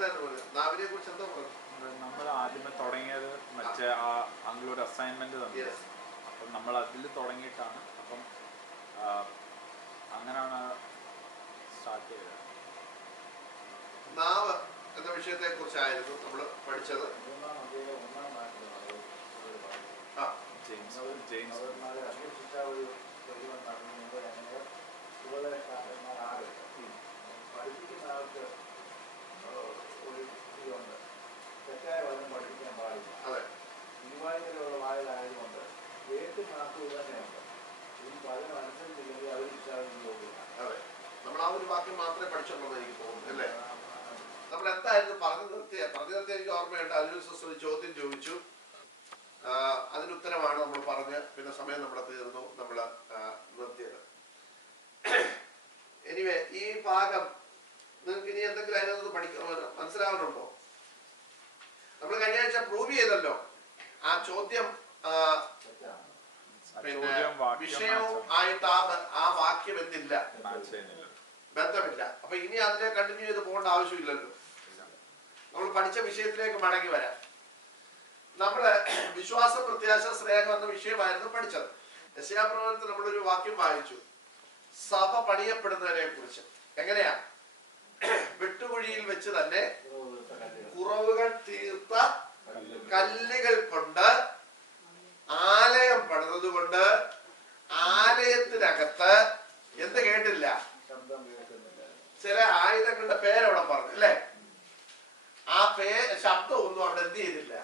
നാവിനെ കുറിച്ച് എന്താ പറയുക? നമ്മൾ ആദ്യമേ തുടങ്ങിയത് മറ്റേ ആ അങ്കിളൊരു അസൈൻമെന്റ് തന്നെ. അപ്പം നമ്മൾ അതിൽ തുടങ്ങിയിട്ടാണ്. അപ്പം അങ്ങനെയാണ് സ്റ്റാർട്ട് ചെയ്തത്. നാവ് എന്ന വിഷയത്തെ കുറിച്ചായിരുന്നു നമ്മൾ പഠിച്ചത്. പഠിപ്പിക്കുന്ന ആൾക്ക് ഒരു ഇതുണ്ട്, തെറ്റായ വചനം പഠിപ്പിക്കാൻ പാടില്ല. അതെ, ഇരുവായുകളുള്ള വായലായതുകൊണ്ട് കേൾക്കുന്ന ആൾക്ക് ഇത് തന്നെയുണ്ട്. ഈ വചനം അനുസരിച്ചില്ലെങ്കിൽ അവർ വിശ്വാസം പോകില്ല. അതെ, നമ്മൾ ആ ഒരു വാക്യം മാത്രമേ പഠിച്ചുള്ളൂ എനിക്ക് തോന്നുന്നു അല്ലേ? നമ്മൾ എന്തായിരുന്നു പറഞ്ഞു നിർത്തിയ എനിക്ക് ഓർമ്മയുണ്ട്. അതിനൊരു സിസ്റ്റർ ഒരു ചോദ്യം ചോദിച്ചു, അതിനുത്തരമാണ് നമ്മൾ പറഞ്ഞ് പിന്നെ സമയം നമ്മളെ തീർന്നു, നമ്മൾ നിർത്തിയത്. എനിവേ, ഈ ഭാഗം നിങ്ങൾക്ക് ഇനി എന്തെങ്കിലും അതിനകത്ത് പഠിക്കണമല്ലോ, മനസ്സിലാവുന്നുണ്ടോ? നമ്മൾ കഴിഞ്ഞ ആഴ്ച പ്രൂവ് ചെയ്തല്ലോ ആ ചോദ്യം പിന്നെ വിഷയവും ആയിട്ട് ആ വാക്യം എന്തില്ല, ബന്ധമില്ല. അപ്പൊ ഇനി അതിനെ കണ്ടിന്യൂ ചെയ്ത് പോകേണ്ട ആവശ്യമില്ലല്ലോ. നമ്മൾ പഠിച്ച വിഷയത്തിലേക്ക് മടങ്ങി വരാം. നമ്മള് വിശ്വാസ, പ്രത്യാശ, സ്നേഹം എന്ന വിഷയമായിരുന്നു പഠിച്ചത്. യെശയ്യാപ്രവചനത്തിൽ നമ്മളൊരു വാക്യം വായിച്ചു, സഭ പണിയപ്പെടുന്നതിനെ കുറിച്ച്. എങ്ങനെയാ? വെട്ടുകുഴിയിൽ വെച്ച് തന്നെ കുറവുകൾ തീർത്ത കല്ലുകൾ കൊണ്ട് ആലയം പണിതുകൊണ്ട് ആലയത്തിനകത്ത് എന്ത് കേട്ടില്ല? ചില ആയുധങ്ങളുടെ പേരവിടെ പറഞ്ഞു അല്ലേ? ആ ശബ്ദമൊന്നും അവിടെ എന്ത് ചെയ്തില്ല,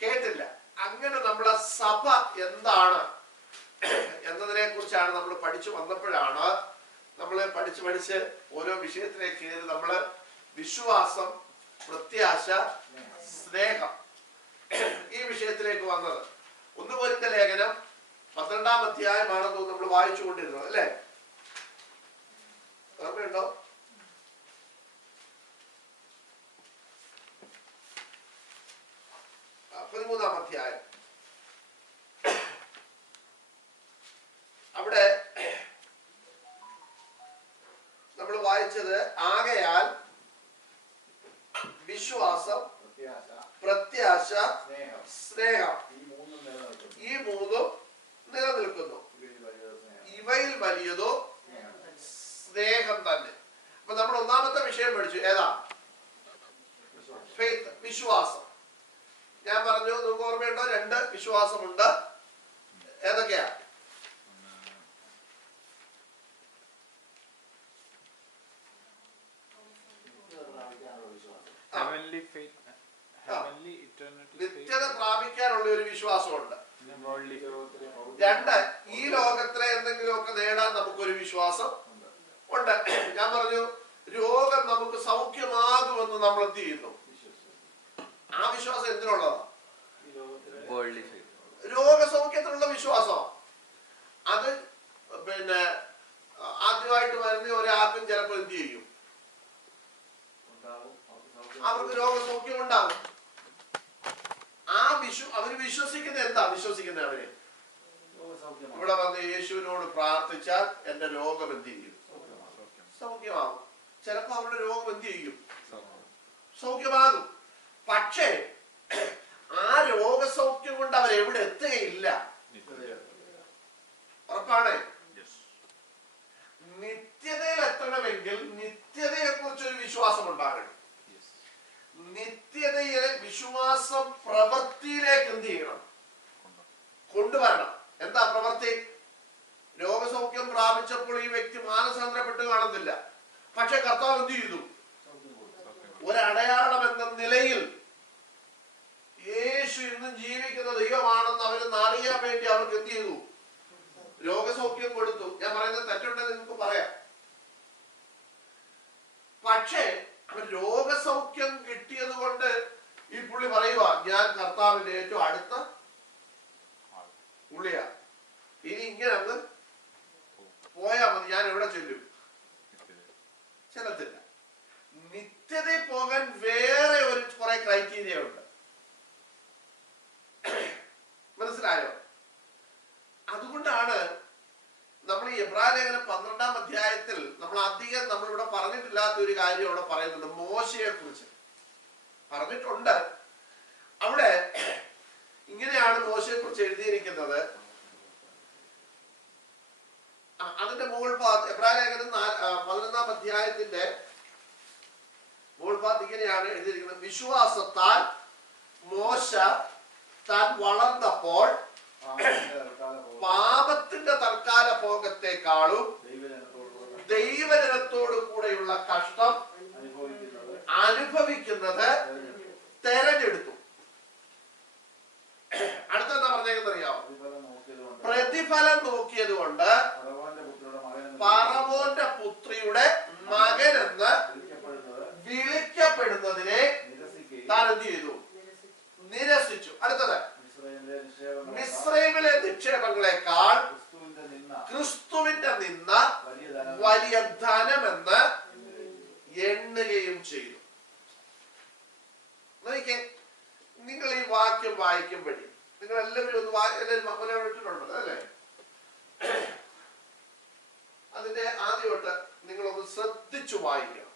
കേട്ടില്ല. അങ്ങനെ നമ്മളെ സഭ എന്താണ് എന്നതിനെ കുറിച്ചാണ് നമ്മൾ പഠിച്ചു വന്നപ്പോഴാണ് നമ്മൾ പഠിച്ച് ഓരോ വിഷയത്തിലേക്ക് കയറി നമ്മൾ വിശ്വാസം, പ്രത്യാശ, സ്നേഹം ഈ വിഷയത്തിലേക്ക് വന്നത്. 1 കൊരിന്ത്യർ ലേഖനം 12-ാം അധ്യായമാണെന്ന് നമ്മൾ വായിച്ചു കൊണ്ടിരുന്നത് അല്ലേ? ഓർമ്മയുണ്ടോ? പതിമൂന്നാം അധ്യായം. അവിടെ നമ്മൾ വായിച്ചത്, ആകയാൽ വിശ്വാസം, പ്രത്യാശ, സ്നേഹം ഈ മൂന്നും നിലനിൽക്കുന്നു. ഇവയിൽ വലിയതോ സ്നേഹം തന്നെ. അപ്പൊ നമ്മൾ ഒന്നാമത്തെ വിഷയം പഠിച്ചു. ഏതാ? ഫെയ്ത്ത്, വിശ്വാസം. ഞാൻ പറഞ്ഞു, നിങ്ങൾക്ക് ഓർമ്മയുണ്ടോ? 2 വിശ്വാസമുണ്ട്. ഏതൊക്കെയാ? നിത്യത പ്രാപിക്കാനുള്ള ഒരു വിശ്വാസമുണ്ട്. 2, ഈ ലോകത്തിലെ എന്തെങ്കിലുമൊക്കെ നേടാൻ നമുക്കൊരു വിശ്വാസം ഉണ്ട്. ഞാൻ പറഞ്ഞു, രോഗം നമുക്ക് സൗഖ്യമാകുമെന്ന് നമ്മൾ എന്ത് ചെയ്യുന്നു? ആ വിശ്വാസം എന്തിനുള്ളതാണ്? രോഗസൗഖ്യത്തിനുള്ള വിശ്വാസം. അത് പിന്നെ ആദ്യമായിട്ട് വരുന്ന ഒരാൾക്കും ചിലപ്പോൾ എന്ത് ചെയ്യും? അവർക്ക് രോഗസൗഖ്യം ഉണ്ടാവും. അവര് വിശ്വസിക്കുന്നത് എന്താ? വിശ്വസിക്കുന്നത് അവര് ഇവിടെ വന്ന് യേശുവിനോട് പ്രാർത്ഥിച്ചാൽ എന്റെ രോഗം എന്ത് ചെയ്യും? സൗഖ്യമാകും. ചിലപ്പോ അവരുടെ രോഗം എന്ത് ചെയ്യും? സൗഖ്യമാകും. പക്ഷേ ആ രോഗസൗഖ്യം കൊണ്ട് അവരെവിടെ എത്തുകയില്ല. ഉറപ്പാണ്. നിത്യതയിൽ എത്തണമെങ്കിൽ നിത്യതയെ കുറിച്ചൊരു വിശ്വാസം ഉണ്ടാകണം. നിത്യതയിലെ വിശ്വാസം പ്രവൃത്തിയിലേക്ക് എന്ത് ചെയ്യണം? കൊണ്ടുവരണം. എന്താ പ്രവൃത്തി? രോഗസൗഖ്യം പ്രാപിച്ചപ്പോൾ ഈ വ്യക്തി മാനസാന്തരപ്പെട്ട് കാണുന്നില്ല. പക്ഷെ കർത്താവ് എന്ത് ചെയ്തു? ഒരടയാളം എന്ന നിലയിൽ യേശു ഇന്നും ജീവിക്കുന്ന ദൈവമാണെന്ന് അവരെന്ന് അറിയാൻ വേണ്ടി അവർക്ക് എന്ത് ചെയ്തു? രോഗസൗഖ്യം കൊടുത്തു. ഞാൻ പറയുന്നത് തെറ്റുണ്ടെന്ന് നിങ്ങൾക്ക് പറയാം. പക്ഷേ രോഗസൗഖ്യം കിട്ടിയത് കൊണ്ട് ഈ പുള്ളി പറയുക, ഞാൻ കർത്താവിന്റെ ഏറ്റവും അടുത്ത പുള്ളിയാ, ഇനി ഇങ്ങനെ അങ്ങ് പോയാ മതി, ഞാൻ എവിടെ ചെല്ലും? ചെല്ലത്തില്ല. നിത്യതയിൽ പോകാൻ വേറെ ഒരു കുറെ ക്രൈറ്റീരിയ ഉണ്ട്. മനസ്സിലായോ? അതുകൊണ്ടാണ് നമ്മൾ ഈ എബ്രായ ലേഖനം 12-ാം അധ്യായത്തിൽ നമ്മൾ അധികം നമ്മളിവിടെ പറഞ്ഞിട്ടില്ലാത്ത ഒരു കാര്യം അവിടെ പറയുന്നുണ്ട്, മോശയെ കുറിച്ച്. പറഞ്ഞിട്ടുണ്ട്. അവിടെ ഇങ്ങനെയാണ് മോശയെ കുറിച്ച് എഴുതിയിരിക്കുന്നത്. അതിന്റെ മുകൾ ഭാഗത്ത് എബ്രായലേഖനം 11-ാം അധ്യായത്തിന്റെ മുകൾ ഭാഗത്ത് ഇങ്ങനെയാണ് എഴുതിയിരിക്കുന്നത്. വിശ്വാസത്താൽ മോശ താൻ വളർന്നപ്പോൾ പാപത്തിന്റെ തൽക്കാല ഭോഗത്തെക്കാളും ദൈവജനത്തോടു കൂടെയുള്ള കഷ്ടം അനുഭവിക്കുന്നത് തെരഞ്ഞെടുത്തു. അടുത്തെന്താ പറഞ്ഞേക്കെന്ന് അറിയാമോ? പ്രതിഫലം നോക്കിയത് കൊണ്ട് ഫറവോന്റെ പുത്രിയുടെ മകനെന്ന് വിളിക്കപ്പെടുന്നതിനെ താൻ എന്ത് ചെയ്തു? നിരസിച്ചു. അടുത്തത്, മിസ്രൈമിലെ നിക്ഷേപങ്ങളെക്കാൾ ക്രിസ്തുവിന്റെ നിന്ന വലിയ ധനമെന്ന് എണ്ണുകയും ചെയ്തു. നോക്കിക്കേ, നിങ്ങൾ ഈ വാക്യം വായിക്കുമ്പോഴേ നിങ്ങൾ എല്ലാവരും ഒന്ന് ഇട്ടിട്ടുണ്ടല്ലോ അല്ലേ? അതിന്റെ ആദ്യമായിട്ട് നിങ്ങളൊന്ന് ശ്രദ്ധിച്ചു വായിക്കണം.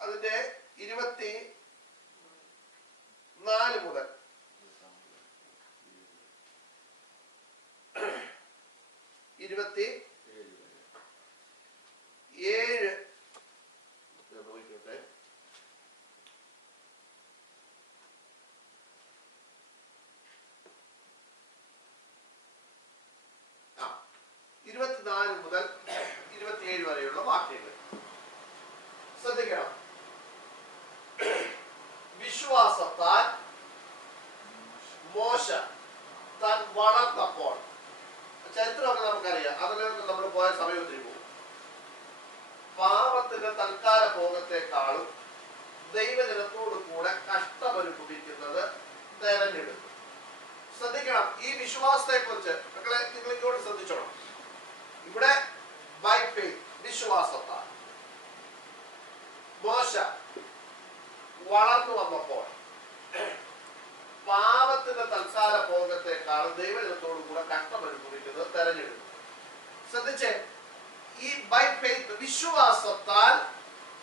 അതിന്റെ 24 മുതൽ 27 നോക്കിക്കോട്ടെ. ആ 24 മുതൽ 27 വരെയുള്ള വാക്യങ്ങൾ ശ്രദ്ധിക്കണം. വിശ്വാസത്താൽ മോശ താൻ വളർന്നപ്പോൾ, ചരിത്രമൊക്കെ നമുക്കറിയാം, അതിലൊക്കെ നമ്മൾ പോയ സമയം ഒത്തിരി പോകും. പാപത്തിന്റെ തൽക്കാല ഭോഗത്തെക്കാളും ദൈവജനത്തോടു കൂടെ കഷ്ടമനുഭവിക്കുന്നത് തെരഞ്ഞെടുത്തു. ശ്രദ്ധിക്കണം, ഈ വിശ്വാസത്തെ കുറിച്ച് നിങ്ങൾ ഇങ്ങോട്ട് ശ്രദ്ധിച്ചോണം. ഇവിടെ ബൈ ഫെയ്ത്ത്, വിശ്വാസത്താൽ മോശ വളർന്നു വന്നപ്പോൾ പാപത്തിന്റെ തൽക്കാല ഭോഗത്തെക്കാളും ദൈവജനത്തോടു കൂടെ കഷ്ടമനുഭവിക്കുന്നത് തെരഞ്ഞെടുത്തു. ശ്രദ്ധിച്ചേ, ഈ ബൈ ഫെയ്ത്ത്, വിശ്വാസത്താൽ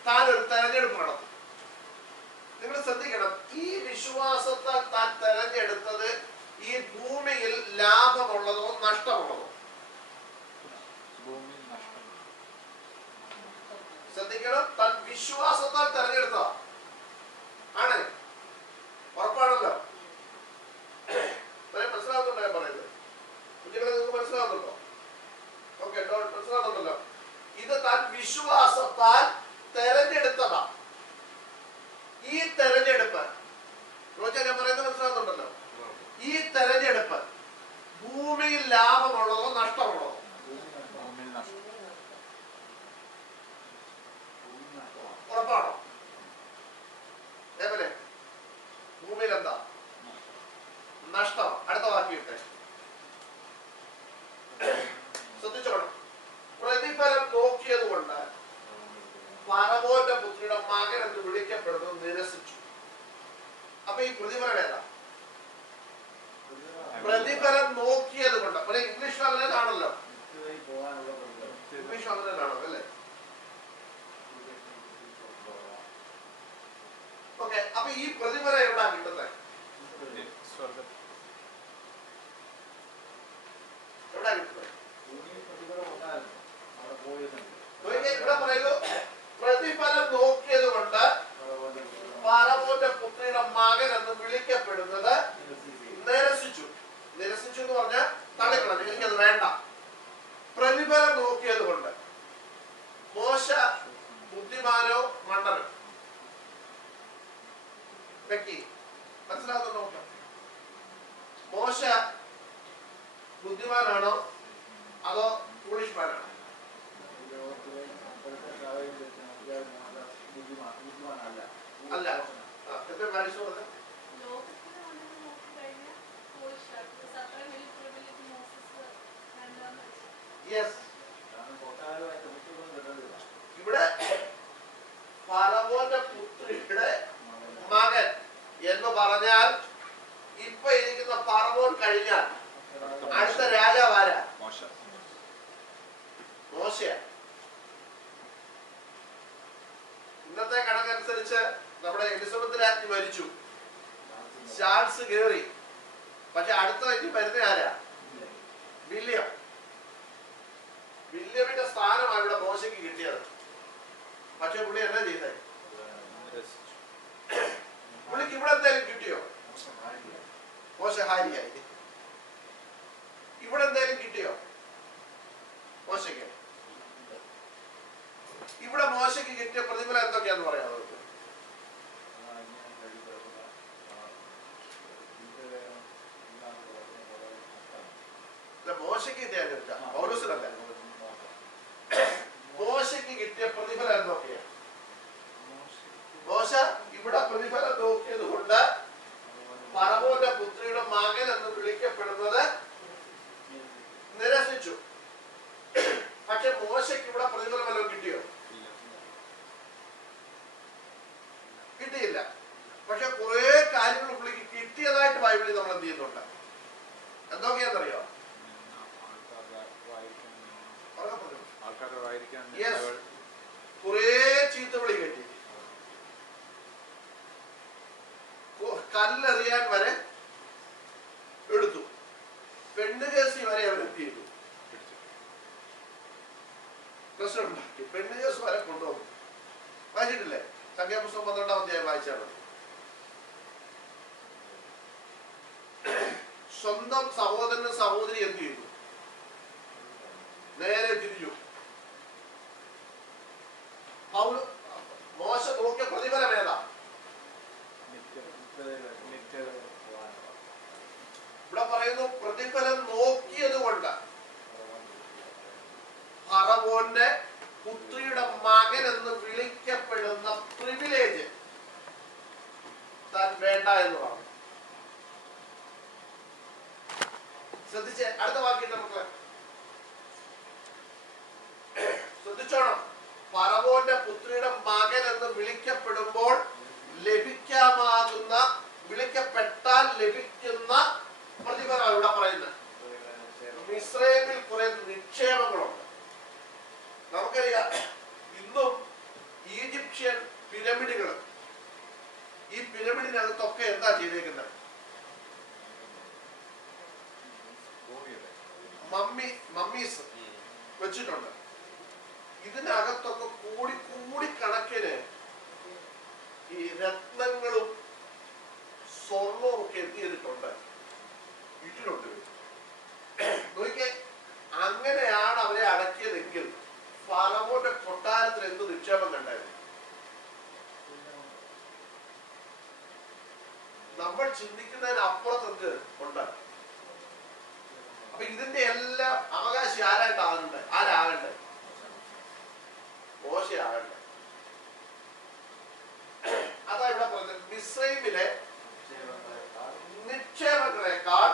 താൻ ഒരു തെരഞ്ഞെടുപ്പ് നടത്തും. നിങ്ങൾ ശ്രദ്ധിക്കണം, ഈ വിശ്വാസത്താൽ താൻ തെരഞ്ഞെടുത്തത് ഈ ഭൂമിയിൽ ലാഭമുള്ളതോ നഷ്ടമുള്ളതോ? ശ്രദ്ധിക്കണം, താൻ വിശ്വാസത്താൽ തെരഞ്ഞെടുത്തതാ ആണ്. ഉറപ്പാണല്ലോ? മനസ്സിലാവുന്നുണ്ടോ ഞാൻ പറയുന്നത്? കുഞ്ഞുങ്ങളെ നിങ്ങൾക്ക് മനസ്സിലാവുന്നുണ്ടോ? ഓക്കെ, മനസ്സിലാവുന്നുണ്ടല്ലോ? ഇത് താൻ വിശ്വാസത്താൽ തെരഞ്ഞെടുത്തതാ. ഈ തെരഞ്ഞെടുപ്പ് ഞാൻ പറയുന്നത് മനസ്സിലാവുന്നുണ്ടല്ലോ? ഈ തെരഞ്ഞെടുപ്പ് ഭൂമിയിൽ ലാഭമുള്ളതോ നഷ്ടമുള്ളതോ? ഉറപ്പാണോ? അതേപോലെ ഭൂമിയിൽ എന്താ നഷ്ടം? അടുത്ത വാക്യത്തെ ശ്രദ്ധിച്ചോണം. പ്രതിഫലം നോക്കിയത് കൊണ്ട് ഫറവോന്റെ പുത്രിയുടെ മകൻ എന്ന് വിളിക്കപ്പെടുന്നത് നിരസിച്ചു. അപ്പൊ ഈ പ്രതിഫലം ഏതാ? പ്രതിഫലം നോക്കിയത് കൊണ്ട്. ഇംഗ്ലീഷ് അങ്ങനെ കാണല്ലോ, ഇംഗ്ലീഷ് അങ്ങനെ കാണല്ലോ അല്ലേ? ഓക്കെ, അപ്പൊ ഈ പ്രതിഫലം എവിടാ കിട്ടുന്നത്? എവിടാ കിട്ടുന്നത്? ഇവിടെ പറയുന്നു, പ്രതിഫലം നോക്കിയത് കൊണ്ട് ഫറവോന്റെ പുത്രിയുടെ മകൻ എന്ന് വിളിക്കപ്പെടുന്നത് നിരസിച്ചു. നിരസിച്ചു എന്ന് പറഞ്ഞാൽ തള്ളിക്കളഞ്ഞു, എനിക്കത് വേണ്ട. പ്രതിഫലം നോക്കിയത് കൊണ്ട്. മോശ ബുദ്ധിമാനോ മണ്ടനോ? വ്യക്തി മനസ്സിലാകുന്നു നോക്കാം. മോശ ബുദ്ധിമാനാണോ അതോ ഫൂളിഷ്മാനാണോ? അല്ല. എന്താ കാണിച്ചോളത്? ഇവിടെ ഫറവോന്റെ പുത്രിയുടെ മകൻ എന്ന് പറഞ്ഞാൽ ഇപ്പൊ ഇരിക്കുന്ന ഫറവോൻ കഴിഞ്ഞാൽ അടുത്ത രാജാവ് ആരാ? മോശയാ. ഇന്നത്തെ കണക്കനുസരിച്ച് നമ്മുടെ എലിസബത്ത് രാജ്ഞി മരിച്ചു, ചാൾസ് കേറി. പക്ഷെ അടുത്ത ഇനി വരുന്ന ആരാ? വില്യം. വില്യമിന്റെ സ്ഥാനമാണ് ഇവിടെ മോശയ്ക്ക് കിട്ടിയത്. പക്ഷെ പുള്ളി എന്നാ ചെയ്തേ? പുള്ളിക്ക് ഇവിടെ എന്തായാലും കിട്ടിയോ? മോശ ഹാരിയായി. ഇവിടെ എന്തായാലും കിട്ടിയോ മോശയ്ക്ക്? ഇവിടെ മോശയ്ക്ക് കിട്ടിയ പ്രതിഫലം എന്തൊക്കെയാന്ന് പറയാം. മോശയ്ക്ക് പൗലോസിനല്ല, മോശയ്ക്ക് കിട്ടിയ പ്രതിഫലം എന്തൊക്കെയാ? മോശ ഇവിടെ പ്രതിഫലം നോക്കിയത് കൊണ്ട് ഫറവോന്റെ പുത്രിയുടെ മകൻ എന്ന് വിളിക്കപ്പെടുന്നത് നിരസിച്ചു. പക്ഷെ മോശയ്ക്ക് ഇവിടെ പ്രതിഫലം വല്ലതും കിട്ടിയോ? കിട്ടിയില്ല. പക്ഷെ കുറെ കാര്യങ്ങൾ പുള്ളിക്ക് കിട്ടിയതായിട്ട് ബൈബിളിൽ നമ്മൾ എന്ത് ചെയ്യുന്നുണ്ട്? എന്തൊക്കെയാണെന്നറിയോ? കുറെ ചീത്തവിളി കേട്ടി, കല്ലെറിയാൻ വരെ എടുത്തു, പെണ്ണുകേസി വരെ അവരെത്തി ചെയ്തു, പ്രശ്നമുണ്ടാക്കി, പെണ്ണുകേസ് വരെ കൊണ്ടുവന്നു. വായിച്ചിട്ടില്ലേ? സംഖ്യാപുസ്തകം 12-ാം അധ്യായം വായിച്ചാണ്. സ്വന്തം സഹോദരനും സഹോദരി എന്ത് ചെയ്തു? നേരെ തിരിഞ്ഞു. മോശ നോക്കിയ പ്രതിഫലം ഏതാ? ഇവിടെ പറയുന്നു പ്രതിഫലം നോക്കിയത് കൊണ്ട് ഫറവോന്റെ പുത്രിയുടെ മകൻ എന്ന് വിളിക്കപ്പെടുന്ന പ്രിവിലേജ് താൻ വേണ്ട എന്ന് പറഞ്ഞു. ശ്രദ്ധിച്ചേ, അടുത്ത വാക്യം നമുക്ക് ശ്രദ്ധിച്ചോണം. ഫറവോന്റെ പുത്രിയുടെ മകൻ എന്ന് വിളിക്കപ്പെടുമ്പോൾ ലഭിക്കാമാകുന്ന, വിളിക്കപ്പെട്ടാൽ ലഭിക്കുന്ന പ്രതിഫലം ഇവിടെ പറയുന്നത്. മിസ്രൈമിൽ കുറെ നിക്ഷേപങ്ങളുണ്ട്. നമുക്കറിയാം, ഇന്നും ഈജിപ്ഷ്യൻ പിരമിഡുകൾ, ഈ പിരമിഡിനകത്തൊക്കെ എന്താ ചെയ്തേക്കുന്നത്? മമ്മീസ് വെച്ചിട്ടുണ്ട്. ഇതിനകത്തൊക്കെ കൂടി കണക്കിന് ഈ രത്നങ്ങളും സ്വർണവും ഒക്കെ എന്ത് ചെയ്തിട്ടുണ്ട്? ഇട്ടിട്ടുണ്ട്. നോക്കിയേ, അങ്ങനെയാണ് അവരെ അടക്കിയതെങ്കിൽ ഫറവോന്റെ കൊട്ടാരത്തിൽ എന്ത് നിക്ഷേപം കണ്ടായിരുന്നു? നമ്മൾ ചിന്തിക്കുന്നതിന് അപ്പുറത്ത് എന്ത് ഉണ്ട്? അപ്പൊ ഇതിന്റെ എല്ലാം അവകാശി ആരായിട്ടാകണ്ടേ? ആരാകണ്ടേ? മോശയാകണ്ടേ? അതാ ഇവിടെ പറഞ്ഞത്. മിസ്രൈമിലെ നിക്ഷേപങ്ങളെക്കാൾ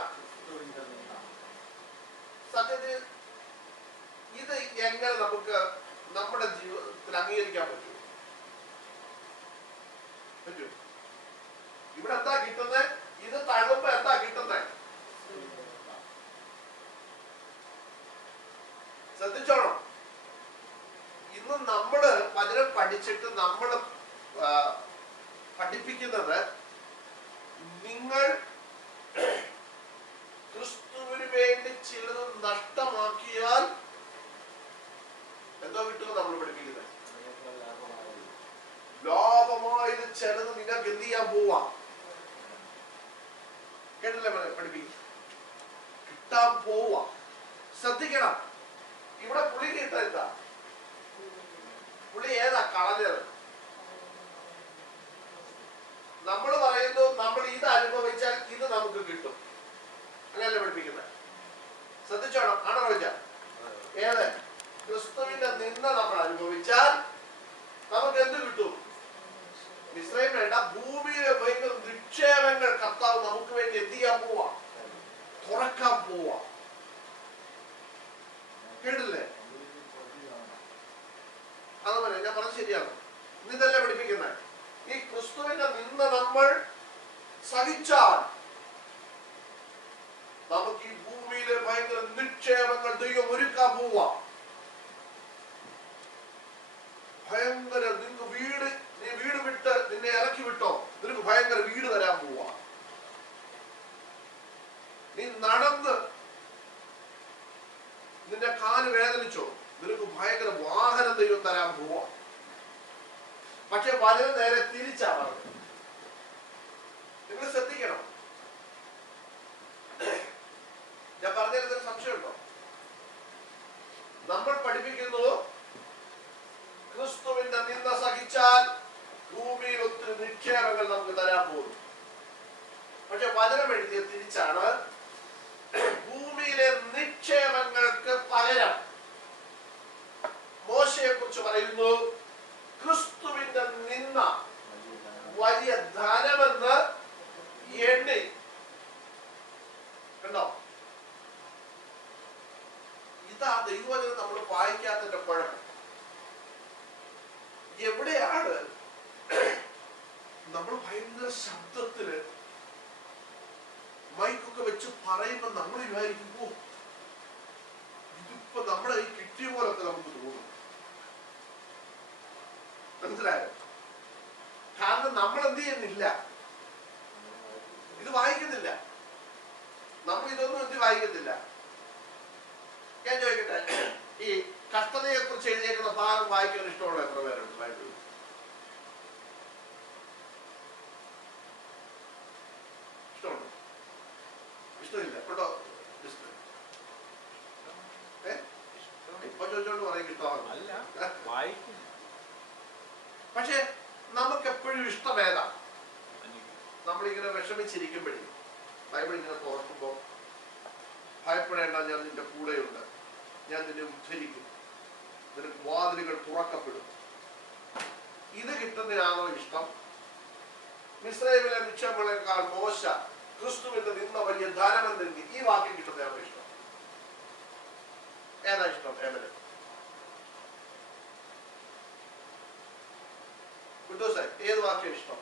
സത്യത്തിൽ ഇത് എങ്ങനെ നമുക്ക് നമ്മുടെ ജീവിതത്തിൽ അംഗീകരിക്കാൻ പറ്റും? ഇവിടെ എന്താ കിട്ടുന്നത്? ഇത് തഴുമ്പോ എന്താ കിട്ടുന്നത്? ശ്രദ്ധിച്ചോണം. ഇന്ന് നമ്മള് പലരും പഠിച്ചിട്ട് നമ്മൾ പഠിപ്പിക്കുന്നത്, നിങ്ങൾ ക്രിസ്തുവിന് വേണ്ടി ചിലത് നഷ്ടമാക്കിയാൽ എന്തോ കിട്ടുമോ നമ്മൾ പഠിപ്പിക്കുന്നത്? ലാഭമായത് ചിലത് നിങ്ങൾക്ക് എന്ത് ചെയ്യാൻ പോവാം? കേട്ടില്ലേ? പഠിപ്പിക്കും, കിട്ടാൻ പോവാ. ശ്രദ്ധിക്കണം. ഇവിടെ പുളി കിട്ടാ, പുളി ഏതാ കളഞ്ഞത്? നമ്മൾ പറയുന്നു നമ്മൾ ഇത് അനുഭവിച്ചാൽ ഇത് നമുക്ക് കിട്ടും, അങ്ങനല്ലേ പഠിപ്പിക്കുന്നത്? ശ്രദ്ധിച്ചോണം. ആണോ ചോദിച്ച? ഏത്? ക്രിസ്തുവിന്റെ നിന്ന നമ്മൾ അനുഭവിച്ചാൽ നമുക്ക് എന്ത് കിട്ടും? മിസ്രൈം വേണ്ട, ഭൂമിയിലെ ഭയങ്കര നിക്ഷേപങ്ങൾ കർത്താവ് നമുക്ക് വേണ്ടി എന്ത് ചെയ്യാൻ പോവാ? തുറക്കാൻ പോവാ. കേട്ടില്ലേ? അതുപോലെ ഞാൻ പറഞ്ഞത് ശരിയാണ്. ഇതല്ലേ പഠിപ്പിക്കുന്നത്? ഈ ക്രിസ്തുവിന്റെ നിന്ന നമ്മൾ സഹിച്ചാൽ നമുക്ക് ഈ ഭൂമിയിലെ ഭയങ്കര നിക്ഷേപങ്ങൾ ദൈവം ഒരുക്കാൻ പോവാ. ഭയങ്കര, നിങ്ങൾക്ക് വീട് തരാൻ പോവാ. പക്ഷെ വചനം നേരെ തിരിച്ചാ പറഞ്ഞത്. നിങ്ങൾ ശ്രദ്ധിക്കണം. ഞാൻ പറഞ്ഞതിൽ സംശയമുണ്ടോ? നമ്മൾ പഠിപ്പിക്കുന്നു ക്രിസ്തുവിന്റെ നിന്ദ സഹിച്ചാൽ ഭൂമിയിൽ ഒത്തിരി നിക്ഷേപങ്ങൾ നമുക്ക് തരാൻ പോകുന്നു. പക്ഷെ വചനം എഴുതിയ തിരിച്ചാണ്. ഭൂമിയിലെ നിക്ഷേപങ്ങൾക്ക് പകരം മോശയെ കുറിച്ച് പറയുന്നു ക്രിസ്തുവിന്റെ നിന്ന വലിയ ധനമെന്ന് എണ്ണി. കണ്ടോ? ഇതാ ദൈവവചനം നമ്മൾ വായിക്കാത്തതിന്റെ കുഴപ്പം. എവിടെയാണ് നമ്മൾ ഭയങ്കര ശബ്ദത്തില് മൈക്കൊക്കെ വെച്ച് പറയുമ്പോൾ നമ്മൾ വിചാരിക്കുമ്പോ ഇതിപ്പോ നമ്മുടെ ഈ കിട്ടിയ പോലൊക്കെ നമുക്ക് തോന്നും. മനസ്സിലായോ? കാരണം നമ്മൾ എന്ത് ചെയ്യുന്നില്ല, ഇത് വായിക്കുന്നില്ല. നമ്മൾ ഇതൊന്നും എന്ത് വായിക്കുന്നില്ല. ഞാൻ ചോദിക്കട്ടെ, ഈ കഷ്ടതയെ കുറിച്ച് എഴുതിയേക്കുന്ന ഭാഗം വായിക്കാൻ ഇഷ്ടമുള്ള എത്ര പേരുണ്ട് ബൈബിളിൽ? ഇഷ്ടമുണ്ടോ? ഇഷ്ടമില്ല കേട്ടോ. ഇപ്പൊ ചോദിച്ചോണ്ട് പറയും ഇഷ്ടമാണ്. പക്ഷെ നമുക്ക് എപ്പോഴും ഇഷ്ടം ഏതാ? നമ്മളിങ്ങനെ വിഷമിച്ചിരിക്കുമ്പോഴേ ബൈബിൾ ഇങ്ങനെ തുറക്കുമ്പോ ഭയപ്പെടേണ്ട, ഞാൻ നിന്റെ കൂടെയുണ്ട്, ഞാൻ നിന്നെ ഉദ്ധരിക്കും, നിനക്ക് വാതിലുകൾ തുറക്കപ്പെടും. ഇത് കിട്ടുന്നതിനാണോ ഇഷ്ടം? മിസ്രൈമിലെ നിക്ഷേപങ്ങളെക്കാൾ മോശ ക്രിസ്തുവിന്റെ നിന്ന വലിയ ധനമെന്നെങ്കിൽ ഈ വാക്യം കിട്ടുന്നതാണോ ഇഷ്ടം? ഏതാ ഇഷ്ടം? ഏമന് വിട്ടോസായി, ഏത് വാക്യം ഇഷ്ടം?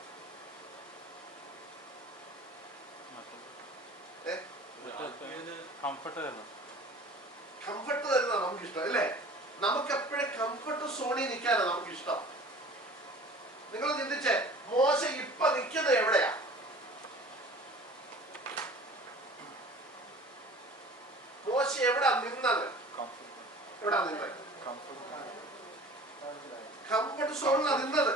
കംഫർട്ട് തരുന്ന നമുക്ക് ഇഷ്ടം അല്ലേ? നമുക്ക് എപ്പോഴും കംഫർട്ട് സോണിൽ നിൽക്കാനാണ് നമുക്ക് ഇഷ്ടം. നിങ്ങൾ ചിന്തിച്ചേ, മോശ ഇപ്പൊ നിൽക്കുന്നത് എവിടെയാ? മോശ എവിടാ നിന്നത്? എവിടാ നിന്നത്? കംഫർട്ട് സോണിലാണ് നിന്നത്.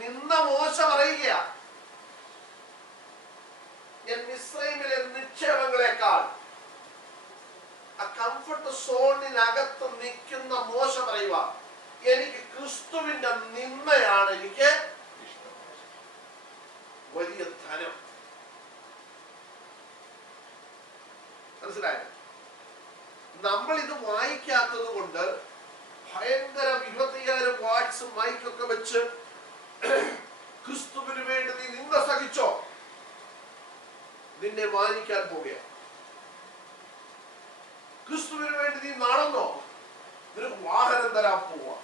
നിന്ന മോശ പറയുകയാ, ഞാൻ മിസ്രൈമിലെ നിക്ഷേപങ്ങളെക്കാൾ ആ കംഫർട്ട് സോണിനകത്ത് നിൽക്കുന്ന മോശ പറയുക, എനിക്ക് ക്രിസ്തുവിന്റെ നിന്നയാണ് എനിക്ക് വലിയ ധനം. മനസ്സിലായോ? നമ്മൾ ഇത് വായിക്കാത്തത് കൊണ്ട് ഭയങ്കര 25,000 വാട്ട്സ് മൈക്കൊക്കെ വെച്ച് ക്രിസ്തുവിന് വേണ്ടി നീ നിന്ന സഹിച്ചോ, നിന്നെ മാനിക്കാൻ പോകുകയാണ്. ക്രിസ്തുവിന് വേണ്ടി നീ നടന്നോ, നിനക്ക് വാഹനം തരാൻ പോവാ.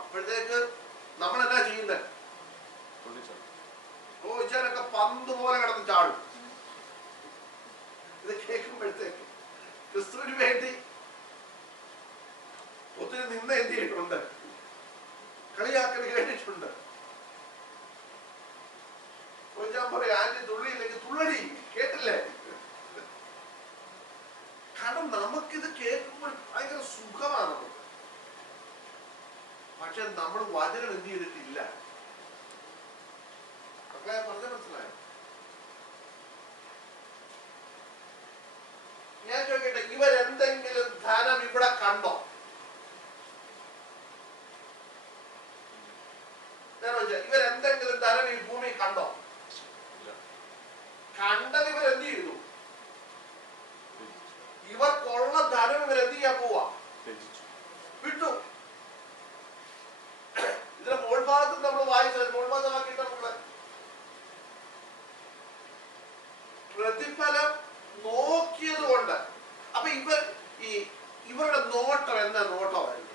അപ്പോഴത്തേക്ക് നമ്മൾ എന്നാ ചെയ്യുന്നത്? ചോദിച്ചാലൊക്കെ പന്ത് പോലെ കിടന്ന് ചാടും. ഇത് കേൾക്കുമ്പോഴത്തേക്ക് ക്രിസ്തുവിന് വേണ്ടി ഒത്തിരി നിന്ന എന്ത് ചെയ്തിട്ടുണ്ട്, കളിയാക്കൽ കേട്ടിട്ടുണ്ട്. ചോദിച്ചാൽ പറയാം, ആന്റി തുള്ളിയില്ലെങ്കിൽ തുള്ളടി, കേട്ടില്ലേ? കാരണം നമുക്കിത് കേൾക്കുമ്പോൾ ഭയങ്കര സുഖമാണ് നമുക്ക്. പക്ഷെ നമ്മൾ വചനം എന്ത് ചെയ്തിട്ടില്ല. പറഞ്ഞ മനസ്സിലായോ? ഞാൻ ചോദിക്കട്ടെ, ഇവരെന്തെങ്കിലും ധനം ഇവിടെ കണ്ടോ? ഇവരെന്തെങ്കിലും ധനം ഈ ഭൂമി കണ്ടോ? കണ്ടത് ഇവരെന്ത് ചെയ്തു? ഇവർക്കുള്ള ധനം ഇവരെന്ത് ചെയ്യാൻ പോവാ? വിട്ടു. ഇതിന്റെ മോൾ ഭാഗത്ത് നമ്മൾ വായിച്ചത്, മോൾ ഭാഗമാക്കിയിട്ട് നമ്മള് പ്രതിഫലം നോക്കിയത് കൊണ്ട്. അപ്പൊ ഇവരുടെ നോട്ടം എന്താ നോട്ടമായിരുന്നു?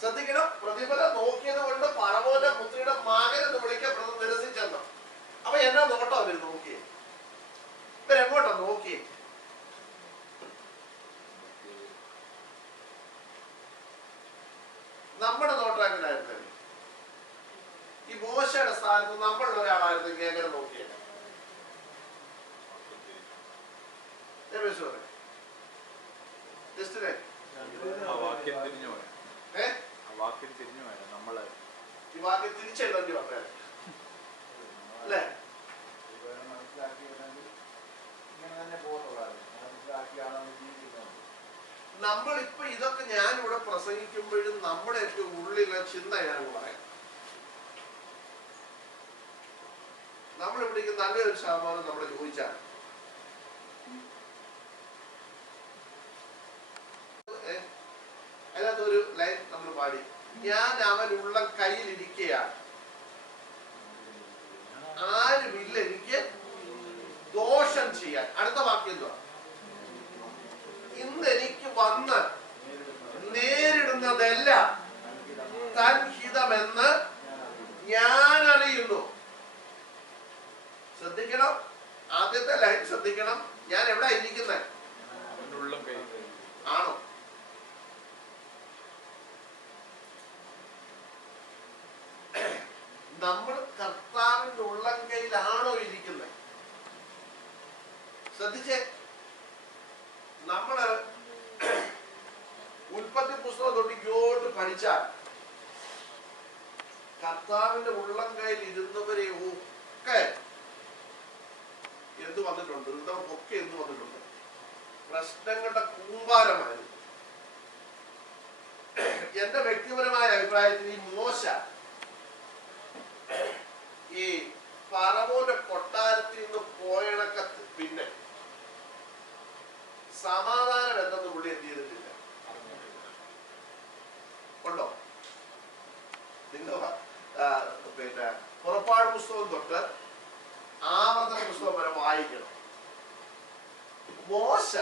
ശ്രദ്ധിക്കണം. പ്രതിഫലം നോക്കിയത് കൊണ്ട് ഫറവോന്റെ പുത്രിയുടെ മകൻ എന്ന് വിളിക്കപ്പെടുന്നത് നിരസിച്ചെന്നോ. അപ്പൊ എന്നാ നോട്ടം അവര് നോക്കിയേ? ഇവരെങ്ങോട്ടാ നോക്കിയേ? നമ്മുടെ നോട്ടം എങ്ങനെയായിരുന്നു? ഈ മോശയുടെ സ്ഥാനത്ത് നമ്മളുടെ ഒരാളായിരുന്നെങ്കിൽ എങ്ങനെ നോക്കിയേ? ബാക്കി തിരിച്ചെഴുതേണ്ടി വന്നേ അല്ലേ? മനസ്സിലാക്കിയിരുന്നെങ്കിൽ ഇങ്ങനെ തന്നെ പോകുന്നുള്ളതാണ്. മനസ്സിലാക്കിയാണ് ജീവിക്കുന്നത്. നമ്മളിപ്പോ ഇതൊക്കെ ഞാനിവിടെ പ്രസംഗിക്കുമ്പോഴും നമ്മുടെയൊക്കെ ഉള്ളിലെ ചിന്ത ഞാൻ പറയാം. നമ്മളിവിടേക്ക് നല്ലൊരു ശതമാനം നമ്മൾ ചോദിച്ചാൽ അതിനകത്തൊരു ലൈൻ നമ്മൾ പാടി, ഞാൻ അവൻ ഉള്ള കയ്യിലിരിക്കുകയാണ്, ആരുമില്ല എനിക്ക് ദോഷം ചെയ്യാൻ. അടുത്ത വാക്യം എന്തുവാ? ഇന്ന് എനിക്ക് വന്ന് നേരിടുന്നതെല്ലാം തൻഹിതമെന്ന് ഞാൻ അറിയുന്നു. ശ്രദ്ധിക്കണം, ആദ്യത്തെ ലൈൻ ശ്രദ്ധിക്കണം. ഞാൻ എവിടെ ഇരിക്കുന്നത്? ആണോ? നമ്മൾ കർത്താവിന്റെ ഉള്ളംകൈയിലാണോ ഇരിക്കുന്നത്? ശ്രദ്ധിച്ചേ, നമ്മള് ഉൽപ്പത്തി പുസ്തകം തൊട്ട് ഇങ്ങോട്ട് പഠിച്ചാൽ കർത്താവിന്റെ ഉള്ളംകൈയിൽ ഇരുന്നവരെ ഒക്കെ എന്ത് വന്നിട്ടുണ്ട്? ദുരിതമൊക്കെ എന്ത് വന്നിട്ടുണ്ട്? പ്രശ്നങ്ങളുടെ കൂമ്പാരമായിരുന്നു. എന്റെ വ്യക്തിപരമായ അഭിപ്രായത്തിൽ ഈ മോശ ഈ ഫറവോന്റെ കൊട്ടാരത്തിൽ നിന്ന് പോയണക്ക പിന്നെ സമാധാനം എന്തെന്ന് പുള്ളി എന്ത് ചെയ്തിട്ടില്ല. ഉണ്ടോ? നിങ്ങൾ പിന്നെ പുറപ്പാട് പുസ്തകം തൊട്ട് ആവർത്തന പുസ്തകം വരെ വായിക്കണം. മോശ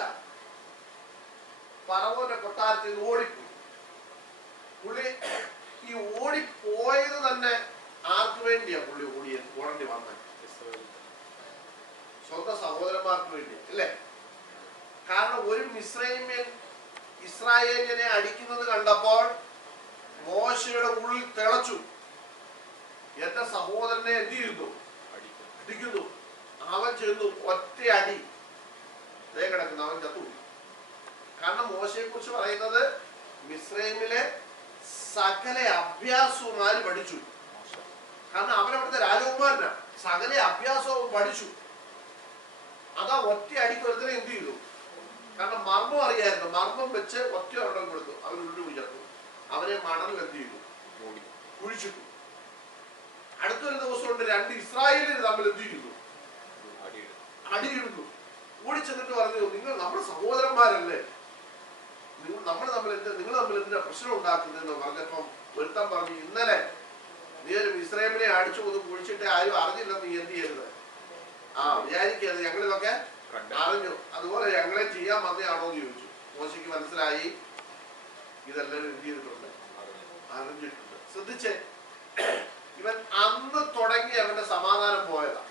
ഫറവോന്റെ കൊട്ടാരത്തിൽ നിന്ന് ഓടിപ്പോയി. പുള്ളി ഈ ഓടിപ്പോയത് തന്നെ ആർക്ക് വേണ്ടിയാ പുള്ളി ഓടേണ്ടി വന്നത്? സ്വന്തം സഹോദരന്മാർക്ക് വേണ്ടി അല്ലേ? കാരണം ഒരു മിസ്രൈമ്യൻ ഇസ്രായേലിനെ അടിക്കുന്നത് കണ്ടപ്പോൾ മോശയുടെ ഉള്ളിൽ തിളച്ചു. എന്റെ സഹോദരനെ എന്ത് ചെയ്യുന്നു? അടിക്കുന്നു. അവൻ ചെന്നു ഒറ്റ അടി കിടക്കുന്നു, അവൻ ചത്തുപോയി. കാരണം മോശയെ കുറിച്ച് പറയുന്നത് മിസ്രൈമിലെ സകല അഭ്യാസവും ആര് പഠിച്ചു? കാരണം അവരവിടുത്തെ രാജകുമാരനാ. സകല അഭ്യാസവും പഠിച്ചു. അതാ ഒറ്റ അടിക്ക് ഒരുത്തനെ എന്ത് ചെയ്തു? കാരണം മർമ്മം അറിയായിരുന്നു. മർമ്മം വെച്ച് ഒറ്റ ഒരെണ്ണം കൊടുത്തു, അവൻ ഉരുളി ചേർത്തു. അവരെ മണലിൽ എന്ത് ചെയ്തു? കുഴിച്ചിട്ടു. അടുത്തൊരു ദിവസം കൊണ്ട് രണ്ട് ഇസ്രായേലിന് തമ്മിൽ എന്ത് ചെയ്യുന്നു? അടിയിടുന്നു. ഓടിച്ചെന്നിട്ട് പറഞ്ഞു, നിങ്ങൾ നമ്മുടെ സഹോദരന്മാരല്ലേ, നിങ്ങൾ തമ്മിൽ എന്തിനാ പ്രശ്നം ഉണ്ടാക്കുന്നതെന്ന് പറഞ്ഞപ്പം ഒരുത്തൻ പറഞ്ഞു, ഇന്നലെ നീ ഒരു ഇസ്രായേലിനെ അടിച്ചു കൊന്നു കുഴിച്ചിട്ട് ആരും അറിഞ്ഞില്ലെന്ന് നീ എന്ത് ചെയ്യരുത്, വിചാരിക്കരുത്, ഞങ്ങളിതൊക്കെ അറിഞ്ഞു, അതുപോലെ ഞങ്ങളെ ചെയ്യാൻ വന്നയാണോ എന്ന് ചോദിച്ചു. മോശയ്ക്ക് മനസ്സിലായി ഇതെല്ലാവരും എന്ത് ചെയ്തിട്ടുണ്ട്? അറിഞ്ഞിട്ടുണ്ട്. ശ്രദ്ധിച്ചേ, ഇവൻ അന്ന് തുടങ്ങി അവന്റെ സമാധാനം പോയതാ.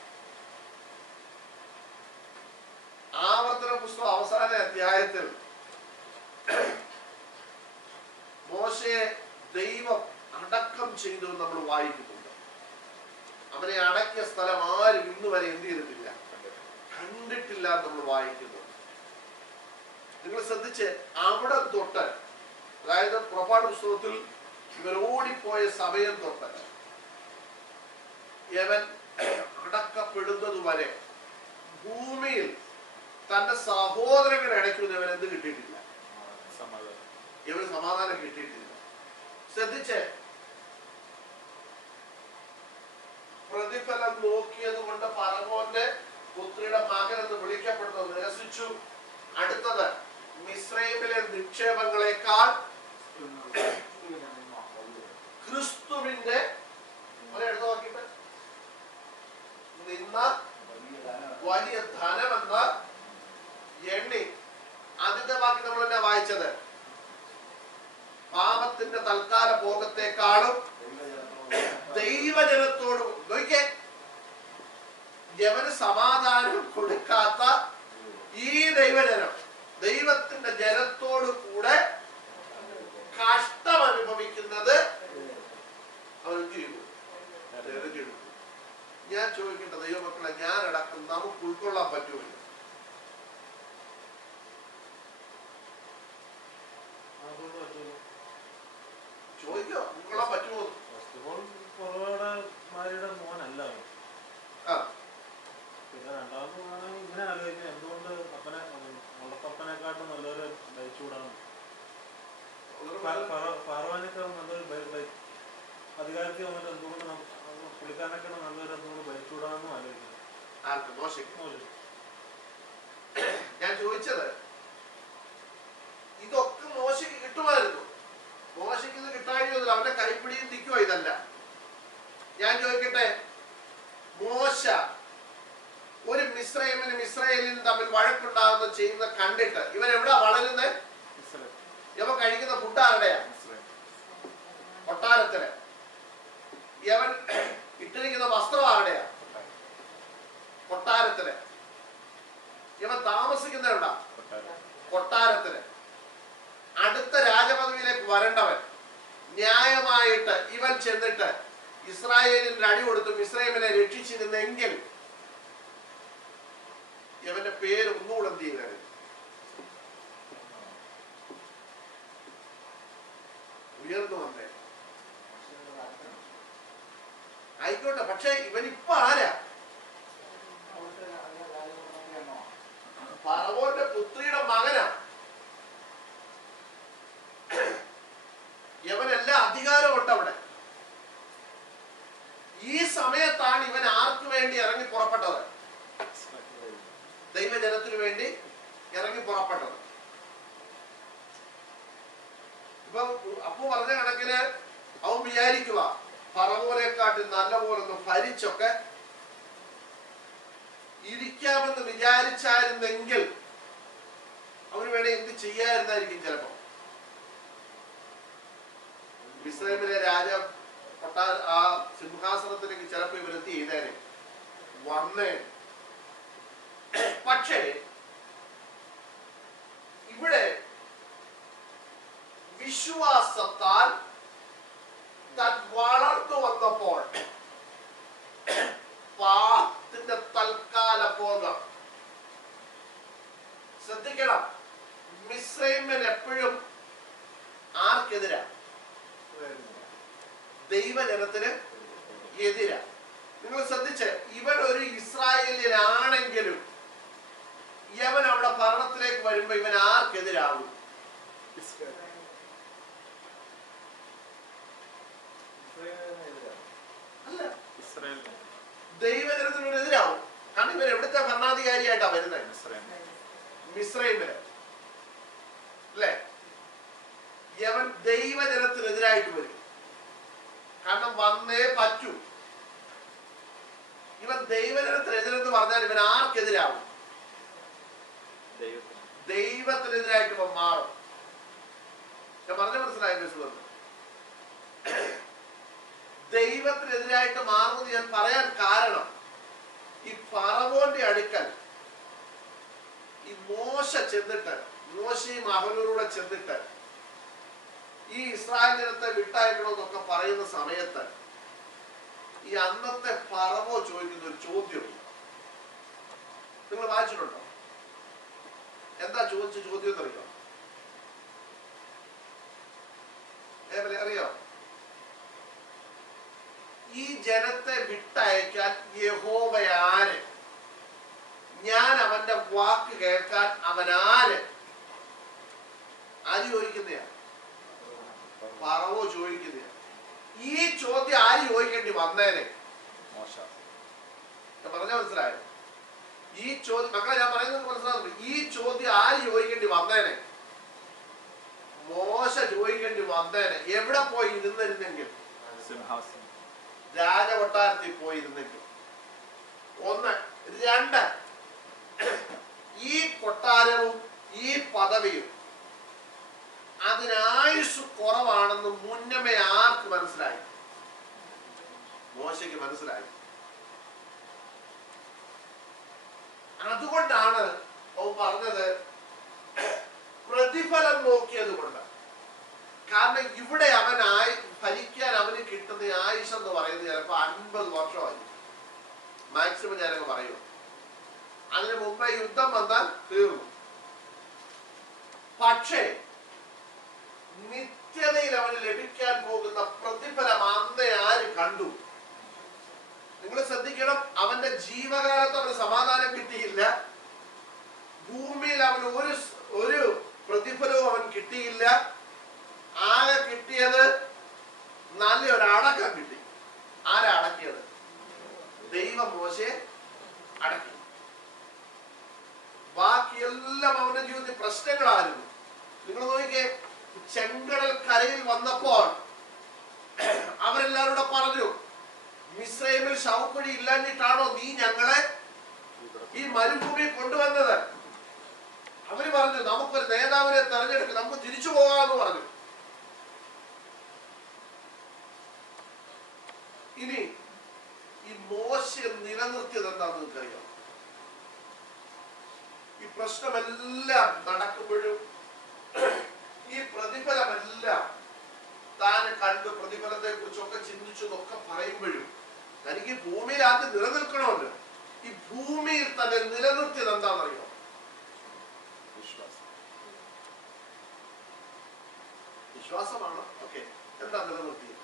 ആവർത്തന പുസ്തകം അവസാന അധ്യായത്തിൽ മോശയെ ദൈവം അടക്കം ചെയ്തു നമ്മൾ വായിക്കുന്നുണ്ട്. അവനെ അടക്കിയ സ്ഥലം ആരും ഇന്ന് വരെ എന്ത് ചെയ്തിട്ടില്ല, കണ്ടിട്ടില്ല നമ്മൾ വായിക്കുന്നു. നിങ്ങൾ ശ്രദ്ധിച്ച്, അവിടെ തൊട്ട്, അതായത് പുറപ്പാട് പുസ്തകത്തിൽ ഇവർ ഓടിപ്പോയ സമയം തൊട്ട് ഇവൻ അടക്കപ്പെടുന്നത് വരെ ഭൂമിയിൽ തന്റെ സഹോദരങ്ങളുടെ ഇടയ്ക്ക് ഇവൻ എന്ത് കിട്ടിയിട്ടില്ല? ഇവന് സമാധാനം കിട്ടിയിട്ടില്ല. ശ്രദ്ധിച്ച്, പ്രതിഫലം നോക്കിയത് കൊണ്ട് ഫറവോന്റെ പുത്രിയുടെ മകൻ എന്ന് വിളിക്കപ്പെടുന്നത് നിരസിച്ചു. അടുത്തത്, മിസ്രൈമിലെ നിക്ഷേപങ്ങളെക്കാൾ ക്രിസ്തുവിന്റെ എടുത്തു നോക്കിയിട്ട് നിന്ന വലിയ ധനമെന്ന് എണ്ണി. ആദ്യത്തെ വാക്ക് നമ്മൾ തന്നെ വായിച്ചത്, പാപത്തിന്റെ തൽക്കാല ഭോഗത്തെക്കാളും ദൈവജനത്തോടും നോക്കിക്കേ, യവന് സമാധാനം കൊടുക്കാത്ത ഈ ദൈവജനം ദൈവത്തിന്റെ ജനത്തോടു കൂടെ കഷ്ടം അനുഭവിക്കുന്നത് അവൻ ചെയ്തു. ഞാൻ ചോദിക്കേണ്ട ദൈവമക്കളെ, ഞാനടക്കം നമുക്ക് ഉൾക്കൊള്ളാൻ പറ്റുമല്ലോ? ചോദിക്കോ, ഉൾക്കൊള്ളാൻ പറ്റുമോ? ഫറവോയുടെ മോനല്ല അവൻ. ആ പിന്നെ രണ്ടാമത് ആണെങ്കിൽ ഇങ്ങനെ ആലോചിക്കുന്നത് എന്തുകൊണ്ട് മുളക്കപ്പനെക്കാട്ടും നല്ലൊരു ഭരിച്ചുകൂടാണ്. ഫറവോനേക്കാൾ നല്ലൊരു അധികാരത്തിൽ വന്നിട്ട് എന്തുകൊണ്ട് പുള്ളിക്കാരനൊക്കെ നല്ലൊരു എന്തുകൊണ്ട് ഭരിച്ചുകൂടാന്നും ആലോചിക്കുന്നത്. ആർക്ക്? മോശയ്ക്ക്. ഞാൻ ചോദിച്ചത് ഇതൊക്കെ മോശയ്ക്ക് കിട്ടുമായിരുന്നു. മോശയ്ക്ക് ഇത് കിട്ടാഴിയൊന്നുമില്ല. അവന്റെ കൈപ്പിടിയും തിക്കുവോ ഇതല്ല. ഞാൻ ചോദിക്കട്ടെ, മോശ ഒരു മിസ്രൈമിനും ഇസ്രായേലിനും തമ്മിൽ വഴക്കുണ്ടാകുന്ന ചെയ്യുന്ന കണ്ടിട്ട് ഇവൻ എവിടാ വളരുന്നത്? ഇവൻ കഴിക്കുന്ന ഫുഡ് ആരുടെയാ? കൊട്ടാരത്തില്. ഇവൻ ഇട്ടിരിക്കുന്ന വസ്ത്രം ആരുടെയാ? കൊട്ടാരത്തില്. ഇവൻ താമസിക്കുന്ന എവിടാ? കൊട്ടാരത്തില്. അടുത്ത രാജപദവിയിലേക്ക് വരേണ്ടവൻ ന്യായമായിട്ട് ഇവൻ ചെന്നിട്ട് ഇസ്രായേലിന് അടി കൊടുത്തു മിസ്രൈമിനെ രക്ഷിച്ചിരുന്നെങ്കിൽ ഇവന്റെ പേര് ഒന്നുകൂടെ എന്ത് ചെയ്തത്? ഉയർന്നു വന്നേ. ആയിക്കോട്ടെ, പക്ഷെ ഇവനിപ്പോ ആരാ? ഫറവോന്റെ പുത്രിയുടെ മകനാ. ഇവനെല്ലാം അധികാരമുണ്ട് അവിടെ. ഈ സമയത്താണ് ഇവൻ ആർക്ക് വേണ്ടി ഇറങ്ങി പുറപ്പെട്ടത്? ദൈവജനത്തിനു വേണ്ടി ഇറങ്ങി പുറപ്പെട്ടത്. ഇപ്പൊ അപ്പു പറഞ്ഞ കണക്കിന് അവൻ വിചാരിക്കുക ഫറവോനെക്കാട്ടി നല്ലപോലൊന്ന് ഭരിച്ചൊക്കെ ഇരിക്കാമെന്ന് വിചാരിച്ചായിരുന്നെങ്കിൽ അവന് വേണേ എന്ത് ചെയ്യായിരുന്നായിരിക്കും. ചിലപ്പോ ഇസ്രായേലിലെ രാജ ആ സിംഹാസനത്തിലേക്ക് ചിലപ്പോ ഇവരെത്തി ചെയ്തേനെ, വന്നേ. പക്ഷേ ഇവിടെ വിശ്വാസത്താൽ താൻ വളർന്നു വന്നപ്പോൾ പാപത്തിന്റെ തൽക്കാല ഭോഗം. ശ്രദ്ധിക്കണം, മിസ്രൈമിൽ എപ്പോഴും ആർക്കെതിരാ? ദൈവജനത്തിന് എതിരാ. നിങ്ങൾ ശ്രദ്ധിച്ച്, ഇവൻ ഒരു ഇസ്രായേലിലാണെങ്കിലും യവൻ അവിടെ ഭരണത്തിലേക്ക് വരുമ്പോ ഇവൻ ആർക്കെതിരാകും? അല്ല, ദൈവജനത്തിനെതിരാവും. കാരണം ഇവൻ എവിടുത്തെ ഭരണാധികാരിയായിട്ടാ വരുന്നത്? മിസ്രൈമില് അല്ലേ? യവൻ ദൈവജനത്തിനെതിരായിട്ട് വരും. കാരണം വന്നേ പറ്റൂ. ഇവൻ ദൈവജനത്തിനെതിരെന്ന് പറഞ്ഞാൽ ഇവൻ ആർക്കെതിരാവും? ദൈവത്തിനെതിരായിട്ട് ഇവൻ മാറും. ഞാൻ പറഞ്ഞ മനസ്സിലായി? ദൈവത്തിനെതിരായിട്ട് മാറുമെന്ന് ഞാൻ പറയാൻ കാരണം, ഈ ഫറവോന്റെ അടുക്കൽ ഈ മോശ ചെന്നിട്ട്, മോശയും അഹരോനൂടെ ചെന്നിട്ട് ഈ ഇസ്രായേൽ ജനത്തെ വിട്ടയക്കണമെന്നൊക്കെ പറയുന്ന സമയത്ത് ഈ അന്നത്തെ ഫറവോ ചോദിക്കുന്ന ഒരു ചോദ്യം നിങ്ങൾ വായിച്ചിട്ടുണ്ടോ? എന്താ ചോദിച്ച ചോദ്യം എന്നറിയോ? അറിയോ? ഈ ജനത്തെ വിട്ടയക്കാൻ യഹോവയാര്? ഞാൻ അവന്റെ വാക്ക് കേൾക്കാൻ അവനാര്? ആര് ചോദിക്കുന്നയാ? ഫറവോ ചോദിക്കുന്നയാ. ഈ ചോദ്യം ആര് ചോദിക്കേണ്ടി വന്നേനെ? പറഞ്ഞ മനസ്സിലായോ? ഈ ചോദ്യം മക്കളെ ഞാൻ പറയുന്നത് മനസ്സിലാകുന്നു. ഈ ചോദ്യം ആര് ചോദിക്കേണ്ടി വന്നേനെ? മോശ ചോദിക്കേണ്ടി വന്നേനെ. എവിടെ പോയി ഇരുന്നിരുന്നെങ്കിൽ? രാജകൊട്ടാരത്തിൽ പോയിരുന്നെങ്കിൽ. ഒന്ന്. രണ്ട്, ഈ കൊട്ടാരവും ഈ പദവിയും അതിനായുസ് കുറവാണെന്ന് മുന്നമേ ആർക്ക് മനസ്സിലായി? മോശയ്ക്ക് മനസ്സിലായി. അതുകൊണ്ടാണ് അവൻ പറഞ്ഞത് പ്രതിഫലം നോക്കിയത് കൊണ്ട്. കാരണം ഇവിടെ അവനായി ഭരിക്കാൻ അവന് കിട്ടുന്ന ആയുസ് എന്ന് പറയുന്നത് ചിലപ്പോ 50 വർഷമായി മാക്സിമം. ഞാനങ്ങ് പറയൂ, അതിന് മുമ്പേ യുദ്ധം വന്നാൽ തീർന്നു. പക്ഷേ നിത്യതയിൽ അവന് ലഭിക്കാൻ പോകുന്ന പ്രതിഫലം അന്നേ ആര് കണ്ടു? ജീവകാലത്ത് അവന് സമാധാനം കിട്ടിയില്ല. ഭൂമിയിൽ അവന് ഒരു പ്രതിഫലവും അവൻ കിട്ടിയില്ല. ആകെ കിട്ടിയത് നല്ലൊരു അടക്കം കിട്ടി. ആരാ അടക്കിയത്? ദൈവം മോശയെ അടക്കി. ബാക്കിയെല്ലാം അവന്റെ ജീവിതത്തിൽ പ്രശ്നങ്ങളായിരുന്നു. നിങ്ങൾ നോക്കിക്കേ, ചെങ്കടൽ കരയിൽ വന്നപ്പോൾ അവരെല്ലാവരോടും പറഞ്ഞു, മിസ്രൈമിൽ ശവക്കുഴി ഇല്ലാഞ്ഞിട്ടാണോ നീ ഞങ്ങളെ ഈ മരുഭൂമിയിൽ കൊണ്ടുവന്നത്? അവര് പറഞ്ഞു, നമുക്കൊരു നേതാവിനെ തെരഞ്ഞെടുക്കും, നമുക്ക് തിരിച്ചു പോകാമെന്ന് പറഞ്ഞു. ഇനി ഈ മോശയെ നിലനിർത്തിയത് എന്താണെന്ന് നിങ്ങൾക്കറിയാം? ഈ പ്രശ്നമെല്ലാം നടക്കുമ്പോഴും ഈ പ്രതിഫലമെല്ലാം താൻ കണ്ടു, പ്രതിഫലത്തെ കുറിച്ചൊക്കെ ചിന്തിച്ചു എന്നൊക്കെ പറയുമ്പോഴും തനിക്ക് ഭൂമിയിൽ ആദ്യം നിലനിൽക്കണമല്ലോ. ഈ ഭൂമിയിൽ തന്നെ നിലനിർത്തിയത് എന്താണെന്നറിയോ? വിശ്വാസമാണ്. ഓക്കെ, എന്താ നിലനിർത്തിയത്?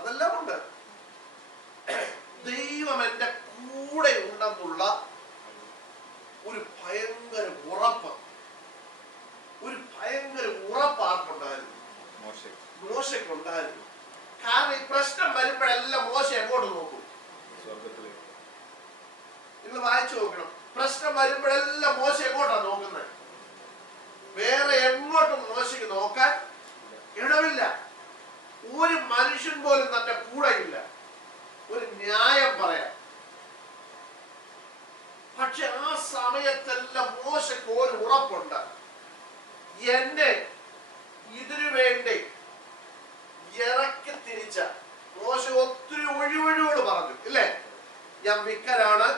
അതെല്ലാം ഉണ്ട്. ദൈവം എന്റെ കൂടെ ഉണ്ടെന്നുള്ള ഒരു ഭയങ്കര ഉറപ്പ്, ഒരു ഭയങ്കര ഉറപ്പ് ആർക്കുണ്ടായിരുന്നു? മോശയ്ക്കുണ്ടായിരുന്നു. കാരണം ഈ പ്രശ്നം വരുമ്പോഴെല്ലാം മോശ എങ്ങോട്ട് നോക്കും? നിങ്ങൾ വായിച്ചു നോക്കണം. പ്രശ്നം വരുമ്പോഴെല്ലാം മോശ എങ്ങോട്ടാ നോക്കുന്നത്? വേറെ എങ്ങോട്ടും മോശയ്ക്ക് നോക്കാൻ ഇടമില്ല. ഒരു മനുഷ്യൻ പോലും തന്റെ കൂടെ ഇല്ല. ഒരു ന്യായം പറയാം. പക്ഷെ ആ സമയത്തെല്ലാം മോശയ്ക്ക് ഒരു ഉറപ്പുണ്ട്, എന്നെ ഇതിനു വേണ്ടി ഇറക്കി തിരിച്ച മോശ ഒത്തിരി ഒഴിവൊഴിയോട് പറഞ്ഞു, ഇല്ലേ? ഞാൻ വിക്കനാണ്,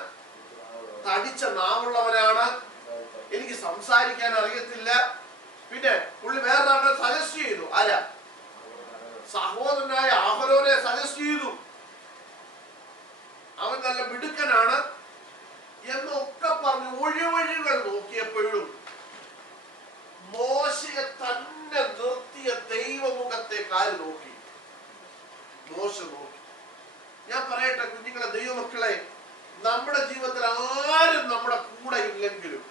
തടിച്ച നാവുള്ളവനാണ്, എനിക്ക് സംസാരിക്കാൻ അറിയത്തില്ല. പിന്നെ പുള്ളി വേറൊരാളെ സജസ്റ്റ് ചെയ്തു. ആരാ? സഹോദരനായ അഹരോനെ സജസ്റ്റ് ചെയ്തു. അവൻ നല്ല മിടുക്കനാണ് എന്നൊക്കെ പറഞ്ഞ് ഒഴിവഴികൾ നോക്കിയപ്പോഴും മോശയെ തന്നെ നിർത്തിയ ദൈവമുഖത്തേക്ക് ആര് നോക്കി? മോശ നോക്കി. ഞാൻ പറയട്ടെ കുഞ്ഞുങ്ങളെ, ദൈവമക്കളെ, നമ്മുടെ ജീവിതത്തിൽ ആരും നമ്മുടെ കൂടെ ഇല്ലെങ്കിലും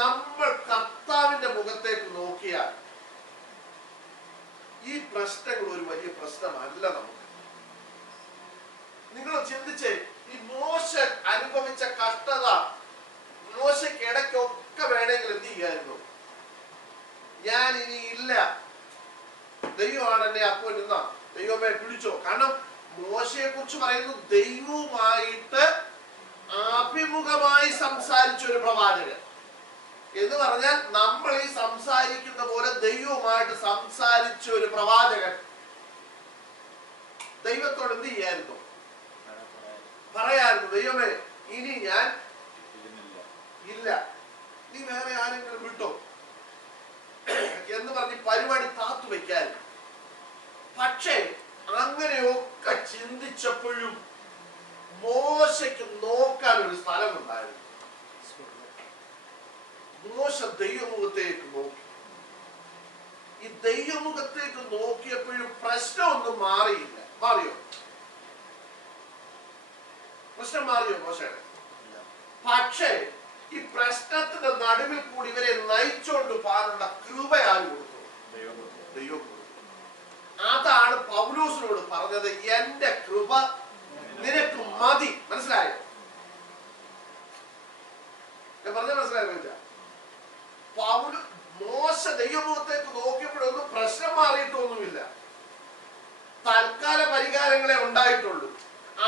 നമ്മൾ കർത്താവിന്റെ മുഖത്തേക്ക് നോക്കിയാൽ ഈ പ്രശ്നങ്ങൾ ഒരു വലിയ പ്രശ്നമല്ല നമുക്ക്. നിങ്ങൾ ചിന്തിച്ചേ, ഈ മോശ അനുഭവിച്ച കഷ്ടത മോശയ്ക്ക് ഇടയ്ക്കൊക്കെ വേണമെങ്കിൽ എന്ത് ചെയ്യായിരുന്നു? ഞാൻ ഇനി ഇല്ല, ദൈവമാണ് എന്നെ അപ്പോൾ നിന്ന, ദൈവമേ പിടിച്ചോ. കാരണം മോശയെ കുറിച്ച് പറയുന്നു, ദൈവവുമായിട്ട് അഭിമുഖമായി സംസാരിച്ച ഒരു പ്രവാചകൻ എന്ന് പറഞ്ഞാൽ നമ്മൾ ഈ സംസാരിക്കുന്ന പോലെ ദൈവവുമായിട്ട് സംസാരിച്ച ഒരു പ്രവാചകൻ ദൈവത്തോട് എന്ത് ചെയ്യായിരുന്നു? പറയായിരുന്നു, ദൈവമേ ഇനി ഞാൻ ഇല്ല, നീ വേറെ ആരെങ്കിലും വിട്ടോ എന്ന് പറഞ്ഞ് പരിപാടി താത്തു വെക്കായിരുന്നു. പക്ഷേ അങ്ങനെയൊക്കെ ചിന്തിച്ചപ്പോഴും മോശയ്ക്ക് നോക്കാൻ ഒരു സ്ഥലമുണ്ടായിരുന്നു. മോശ ദൈവമുഖത്തേക്ക് നോക്കി. ഈ ദൈവമുഖത്തേക്ക് നോക്കിയപ്പോഴും പ്രശ്നമൊന്നും മാറിയില്ല. മാറിയോ? പ്രശ്നം മാറിയോ മോശയുടെ? പക്ഷേ ഈ പ്രശ്നത്തിന്റെ നടുവിൽ കൂടി ഇവരെ നയിച്ചോണ്ട് പോകാനുള്ള കൃപ ആര് കൊടുത്തു? ദൈവം കൊടുത്തു. അതാണ് പൗലോസിനോട് പറഞ്ഞത്, എന്റെ കൃപ നിനക്ക് മതി. മനസ്സിലായോ? ഞാൻ പറഞ്ഞ മനസ്സിലായോ? മോശ ദൈവമുഖത്തേക്ക് നോക്കിയപ്പോഴൊന്നും പ്രശ്നം മാറിയിട്ടൊന്നുമില്ല. തൽക്കാല പരിഹാരങ്ങളെ ഉണ്ടായിട്ടുള്ളൂ.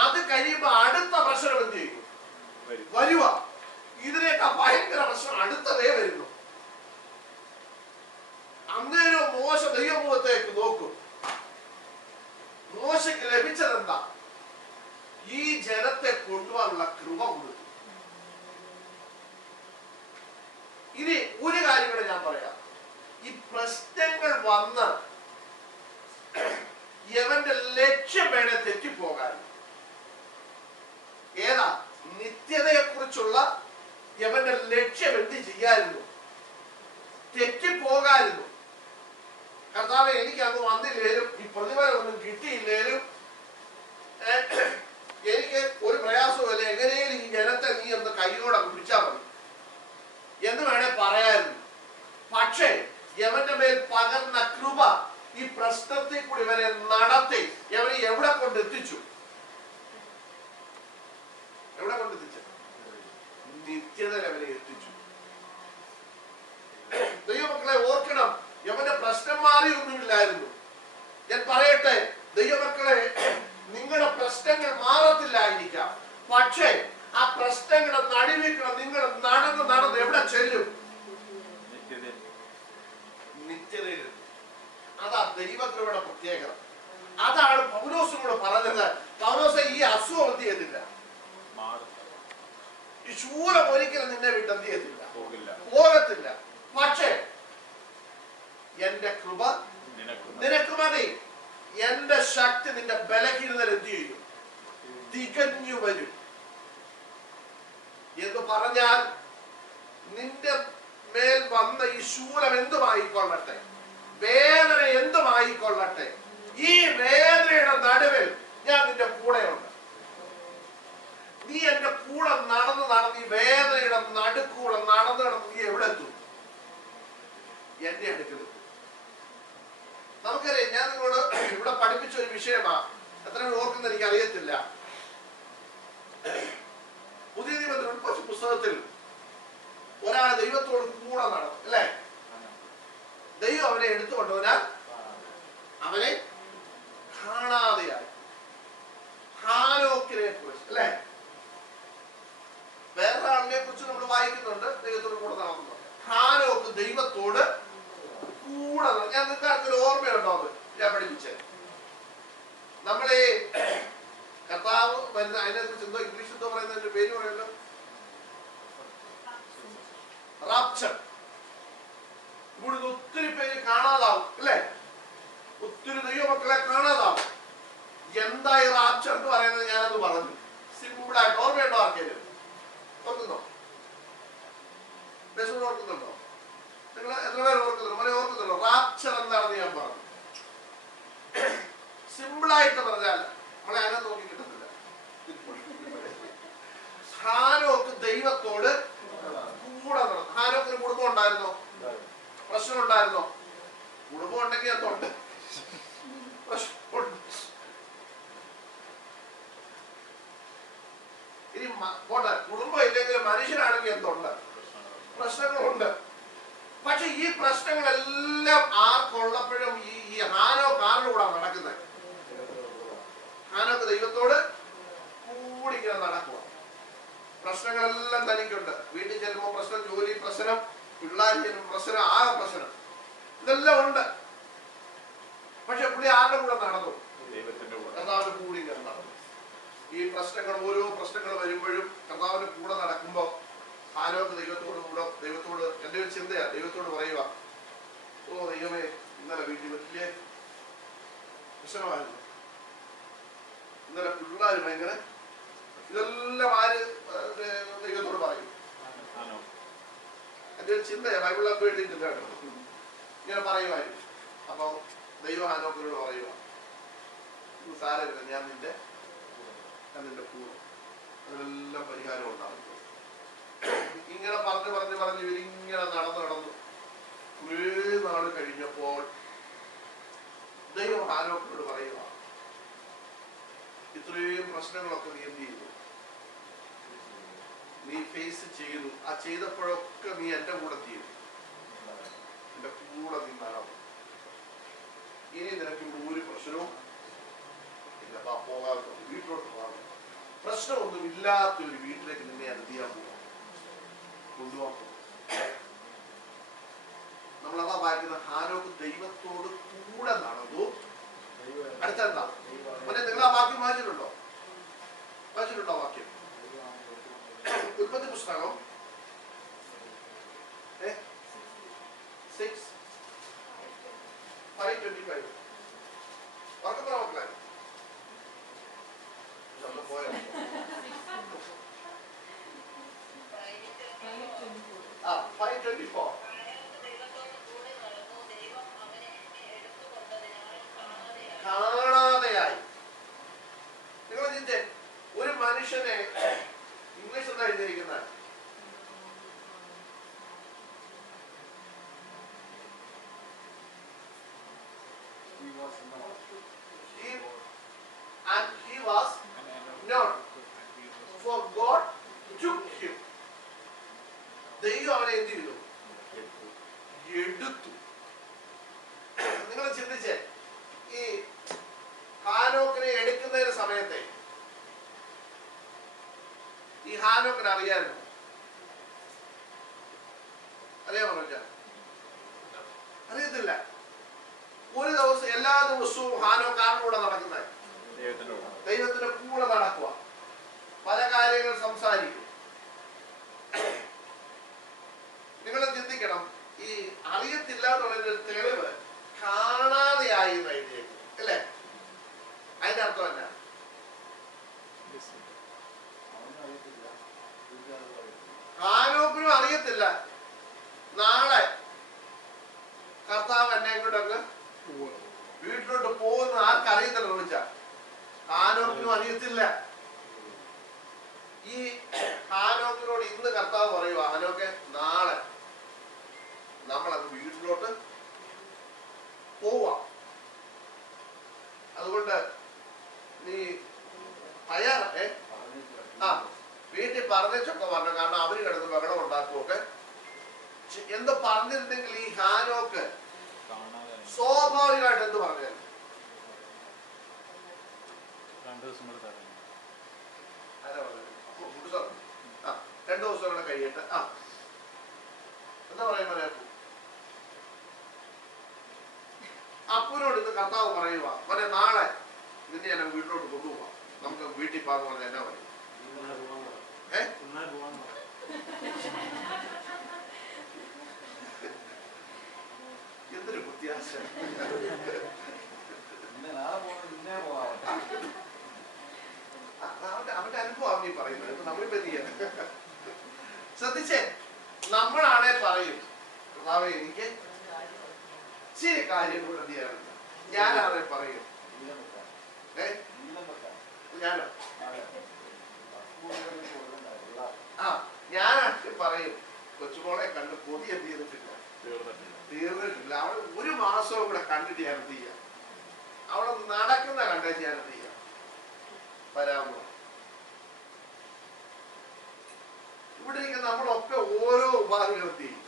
അത് കഴിയുമ്പോ അടുത്ത പ്രശ്നം എന്ത് ചെയ്യും? വരുക. ഇതിനേക്കാൾ ഭയങ്കര പ്രശ്നം അടുത്തതേ വരുന്നു. അന്നേരം മോശ ദൈവമുഖത്തേക്ക് നോക്കും. മോശയ്ക്ക് ലഭിച്ചതെന്താ? ഈ ജനത്തെ കൊണ്ടുപോകാനുള്ള കൃപ കൊടുത്തു. ഇനി ഒരു കാര്യം കൂടെ ഞാൻ പറയാം. ഈ പ്രശ്നങ്ങൾ വന്ന് യവന്റെ ലക്ഷ്യം വേണേ തെറ്റിപ്പോകാൻ. ഏതാ? നിത്യതയെ കുറിച്ചുള്ള യവന്റെ ലക്ഷ്യം എന്ത് ചെയ്യായിരുന്നു? തെറ്റിപ്പോകായിരുന്നു. കർത്താവേ, എനിക്ക് അങ്ങ് വന്നില്ലേലും ഈ പ്രതിഫലം ഒന്നും ഈ പ്രശ്നത്തിൽ കൂടി ഇവരെ നടത്തി ഇവരെ എവിടെ കൊണ്ടെത്തിച്ചു? എവിടെ കൊണ്ടെത്തിച്ചു? നിത്യതയിൽ അവരെ എത്തിച്ചു. ദൈവമക്കളെ ഓർക്കണം, യവന്റെ പ്രശ്നം മാറിയൊന്നുമില്ലായിരുന്നു. ഞാൻ പറയട്ടെ, ദൈവമക്കളെ, നിങ്ങളുടെ പ്രശ്നങ്ങൾ മാറത്തില്ലായിരിക്കാം, പക്ഷേ ആ പ്രശ്നങ്ങളുടെ നടുവിൽ നിങ്ങൾ നടന്ന് നടന്ന് എവിടെ ചെല്ലും? നിത്യതയിൽ. അതാ ദൈവകൃപയുടെ പ്രത്യേകത. അതാണ് പൗലോസും കൂടെ പറഞ്ഞത്. പൗലോസ് ഈ അസുഖം എന്ത് ചെയ്തില്ല? ഈ ശൂലം ഒരിക്കലും നിന്നെ വിട്ട് എന്ത് ചെയ്യത്തില്ല, പോകത്തില്ല. പക്ഷേ എന്റെ കൃപ നിനക്ക് മതി, എന്റെ ശക്തി നിന്റെ ബലഹീനതയിൽ എന്ത് ചെയ്യും? തികഞ്ഞു വരും എന്ന് പറഞ്ഞാൽ, നിന്റെ മേൽ വന്ന ഈ ശൂലം എന്തുമായിക്കൊള്ളട്ടെ, വേദന എന്തുമായിക്കൊള്ളട്ടെ, ഈ വേദനയുടെ നടുവിൽ ഞാൻ നിന്റെ കൂടെയുണ്ട്. നീ എന്റെ കൂടെ നടന്ന് നടന്ന് ഈ വേദനയുടെ നടുക്കൂടെ നടന്ന് നടന്ന് നീ എവിടെ എത്തും? എന്റെ അടുക്കൽ. നമുക്കറിയാം, ഞാൻ നിങ്ങളോട് ഇവിടെ പഠിപ്പിച്ച ഒരു വിഷയമാണ്. എത്ര ഓർക്കുന്ന എനിക്ക് അറിയത്തില്ല. പുതിയ നിയമത്തിൽ ഉൾപ്പെടുന്ന പുസ്തകത്തിൽ ഒരാൾ ദൈവത്തോട് കൂടെ നടന്നു, അല്ലേ? ദൈവം അവനെ എടുത്തുകൊണ്ടുവന്നാൽ അവനെ കാണാതെയായി. ഹാനോക്കിനെ കുറിച്ച്, അല്ലേ? വേറൊരാളിനെ കുറിച്ച് നമ്മൾ വായിക്കുന്നുണ്ട്, ദൈവത്തോട് കൂടെ നടന്നു. ഹാനോക്ക് ദൈവത്തോട് കൂടെ. ഞാൻ നിങ്ങൾക്ക് ഓർമ്മയുണ്ടോ? അത് ഞാൻ പഠിപ്പിച്ചത്. നമ്മളെ കർത്താവ് വരുന്ന, അതിനെ കുറിച്ച് എന്തോ ഇംഗ്ലീഷ് എന്തോ പറയുന്നതിന്റെ പേര് പറയുമല്ലോ, റാപ്ചർ. ഇവിടുന്ന് ഒത്തിരി പേര് കാണാതാവും, അല്ലേ? ഒത്തിരി ദൈവമക്കളെ കാണാതാവും. എന്താ ഈ റാപ്ചർ എന്ന് പറയുന്നത്? ഞാനത് പറഞ്ഞു സിമ്പിളായിട്ട്. ഓർമ്മയുണ്ടോ? ആർക്കെങ്കിലും ഓർക്കുന്നോ? ഓർക്കുന്നുണ്ടോ? നിങ്ങൾ എത്ര പേര് ഓർക്കുന്നുണ്ടോ? മനെ ഓർക്കുന്നുണ്ടോ? റാപ്ചർ എന്താണെന്ന് ഞാൻ പറഞ്ഞു. സിമ്പിളായിട്ട് പറഞ്ഞാൽ നമ്മളെ അങ്ങനെ നോക്കി കിട്ടുന്നില്ല. ഹാനോക്ക് ദൈവത്തോട് കൂടെ നടന്നു. ഹാനോക്കിന് കുടുംബം ഉണ്ടായിരുന്നോ? പ്രശ്നം ഉണ്ടായിരുന്നോ? കുടുംബം ഉണ്ടെങ്കിൽ എന്തുണ്ട്? പ്രശ്നമുണ്ട്. ഇനി പോട്ടെ, കുടുംബം ഇല്ലെങ്കിൽ മനുഷ്യനാണെങ്കിൽ എന്തുണ്ട്? പ്രശ്നങ്ങളുണ്ട്. പക്ഷെ ഈ പ്രശ്നങ്ങളെല്ലാം ആർക്കുള്ളപ്പോഴും ഈ ഹാനോക്ക് ആരുടെ കൂടെ നടക്കുന്നത്? ഹാനോക്ക് ദൈവത്തോട് കൂടി ഇങ്ങനെ നടക്കുക. പ്രശ്നങ്ങളെല്ലാം തനിക്കുണ്ട്. വീട്ടിൽ ചെല്ലുമ്പോൾ പ്രശ്നം, ജോലി പ്രശ്നം, പിള്ളേർ ചെല്ലുമ്പോൾ പ്രശ്നം, ആകെ പ്രശ്നം, ഇതെല്ലാം ഉണ്ട്. പക്ഷെ പുള്ളി ആരുടെ കൂടെ നടന്നു? കർത്താവിന്റെ കൂടി ഇങ്ങനെ നടന്നു. ഈ പ്രശ്നങ്ങൾ, ഓരോ പ്രശ്നങ്ങൾ വരുമ്പോഴും കർത്താവിന്റെ കൂടെ നടക്കുമ്പോൾ ഹാനോക്ക് ദൈവത്തോട് എന്റെ ഒരു ചിന്തയാ, ദൈവത്തോട് പറയുക, ഓ ദൈവമേ, ഇന്നലെ വീട്ടിൽ വലിയ പ്രശ്നമായിരുന്നു, ഇന്നലെ പിള്ളേർ ഭയങ്കര, ഇതെല്ലാം ആര് ദൈവത്തോട് പറയും? എന്റെ ഒരു ചിന്തയാ, ബൈബിളിലൊക്കെ എഴുതിയിട്ടില്ല കേട്ടോ, ഇങ്ങനെ പറയുമായിരുന്നു. അപ്പൊ ദൈവ ഹാനോക്കിനോട് പറയുക, സാരമില്ല, ഞാൻ നിന്റെ കൂടെ, അതിനെല്ലാം പരിഹാരം ഉണ്ടാവും. ഇങ്ങനെ പറഞ്ഞ് ഇവരിങ്ങനെ നടന്നു കുറേ നാള് കഴിഞ്ഞപ്പോൾ ദൈവം ഹാനോക്കിനോട് പറയുക, ഇത്രയും പ്രശ്നങ്ങളൊക്കെ നീ എന്ത് ചെയ്തു? നീ ഫേസ് ചെയ്തു. ആ ചെയ്തപ്പോഴൊക്കെ നീ എന്റെ കൂടെ ചെയ്തു, എന്റെ കൂടെ നീ നടന്നു. ഇനി നിനക്ക് ഇവിടെ ഒരു പ്രശ്നവും ഇല്ല, പോകാതെ വീട്ടിലോട്ട് പോകാം. പ്രശ്നമൊന്നും ഇല്ലാത്തൊരു വീട്ടിലേക്ക് നിന്നെ എന്ത് ചെയ്യാൻ പോവാം? കൊണ്ടുപോകാൻ പോകും. നമ്മളതാ വായിക്കുന്ന, ഹാനോക്ക് ദൈവത്തോട് കൂടെ നടന്നു. അടുത്തെന്താ? നിങ്ങൾ ആ വാക്യം വായിച്ചിട്ടുണ്ടോ? വാക്യം? ഉൽപ്പത്തി പുസ്തകം 6:5-25. ഉറക്കപ്പുറ മക്കളെ പോയോ? 5:24. കാണാതെയായി. നിങ്ങൾ ചിന്തിച്ചേ, ഒരു മനുഷ്യനെ ഇംഗ്ലീഷ് എന്താ എഴുതിയിരിക്കുന്നത്? And he was not, for God took him. ദൈവം അവനെ എന്ത് ചെയ്തു? എടുത്തു. നിങ്ങൾ ചിന്തിച്ചേ, ഈ ഹാനോക്കിനെ എടുക്കുന്നതിന് സമയത്തെ ഈ ഹാനോക്കിനെ അറിയാമായിരുന്നു? അറിയാമോ? അറിയത്തില്ല. ഒരു ദിവസം എല്ലാ ദിവസവും ഹാനോക്ക് ആരുടെ കൂടെ നടക്കുന്നത്? ദൈവത്തിന്റെ കൂടെ നടക്കുക, പല കാര്യങ്ങൾ സംസാരിക്കും. നിങ്ങൾ ചിന്തിക്കണം, ഈ അറിയത്തില്ല എന്നുള്ളതിന്റെ തെളിവ് കാണാതെയായി എഴുതിയേക്കും അല്ലേ? അതിന്റെ അർത്ഥം എന്നാ? ഹാനോക്കിനും അറിയത്തില്ല നാളെ കർത്താവ് എന്നെ ഇങ്ങോട്ടങ്ങ് വീട്ടിലോട്ട് പോകുന്ന ആർക്കറിയത്തില്ല. വിളിച്ചാ ഹാനോക്കിനും അറിയത്തില്ല. ഈ ഹാനോക്കിനോട് ഇന്ന് കർത്താവ് പറയുക, ഹാനോക്കെ നാളെ നമ്മളങ്ങ് വീട്ടിലോട്ട് പോവാം, അതുകൊണ്ട് നീ തയ്യാറേ? വീട്ടിൽ പറഞ്ഞൊക്കെ പറഞ്ഞു. കാരണം അവര് കിടന്ന് ബഹളം ഉണ്ടാക്കുമൊക്കെ. എന്ത് പറഞ്ഞിരുന്നെങ്കിൽ ഈ ഹാനോക്ക് സ്വാഭാവികമായിട്ട് എന്ത് പറഞ്ഞു? 2 ദിവസം കൂടെ തരാം. 2 ദിവസം കൂടെ കഴിയട്ടെ. എന്താ പറയുന്നത്? അപ്പനോട് ഇത് കർത്താവ് പറയുക, മോനെ നാളെ നിന്നെ ഞാൻ വീട്ടിലോട്ട് കൊണ്ടുപോവാം, നമുക്ക് വീട്ടിൽ പോകാന്ന് പറഞ്ഞാൽ എന്നാ പറയും? എന്തൊരു വ്യത്യാസ. അവന്റെ അനുഭവം നീ പറയുന്നത്. നമ്മളിപ്പോ എന്ത് ചെയ്യാൻ? ശ്രദ്ധിച്ചേ, നമ്മളാണെ പറയും, കർത്താവേ എനിക്ക് ഇച്ചിരി കാര്യം കൂടെ ചെയ്യാറുണ്ട്. ഞാനാണെ പറയും, ഞാനോ ഞാനാണെങ്കിൽ പറയും, കൊച്ചുമോളെ കണ്ട് കൊതി എന്ത് ചെയ്തിട്ടില്ല, തീർന്നിട്ടില്ല. അവള് 1 മാസവും കൂടെ കണ്ടിട്ട് ഞാൻ എന്ത് ചെയ്യാം? അവളെ നടക്കുന്ന കണ്ടിട്ട് ഞാൻ എന്ത് ചെയ്യാം? വരാമോ? ഇവിടെ ഇരിക്കുന്ന നമ്മളൊക്കെ ഓരോ ഉപാധികളും ചെയ്യും.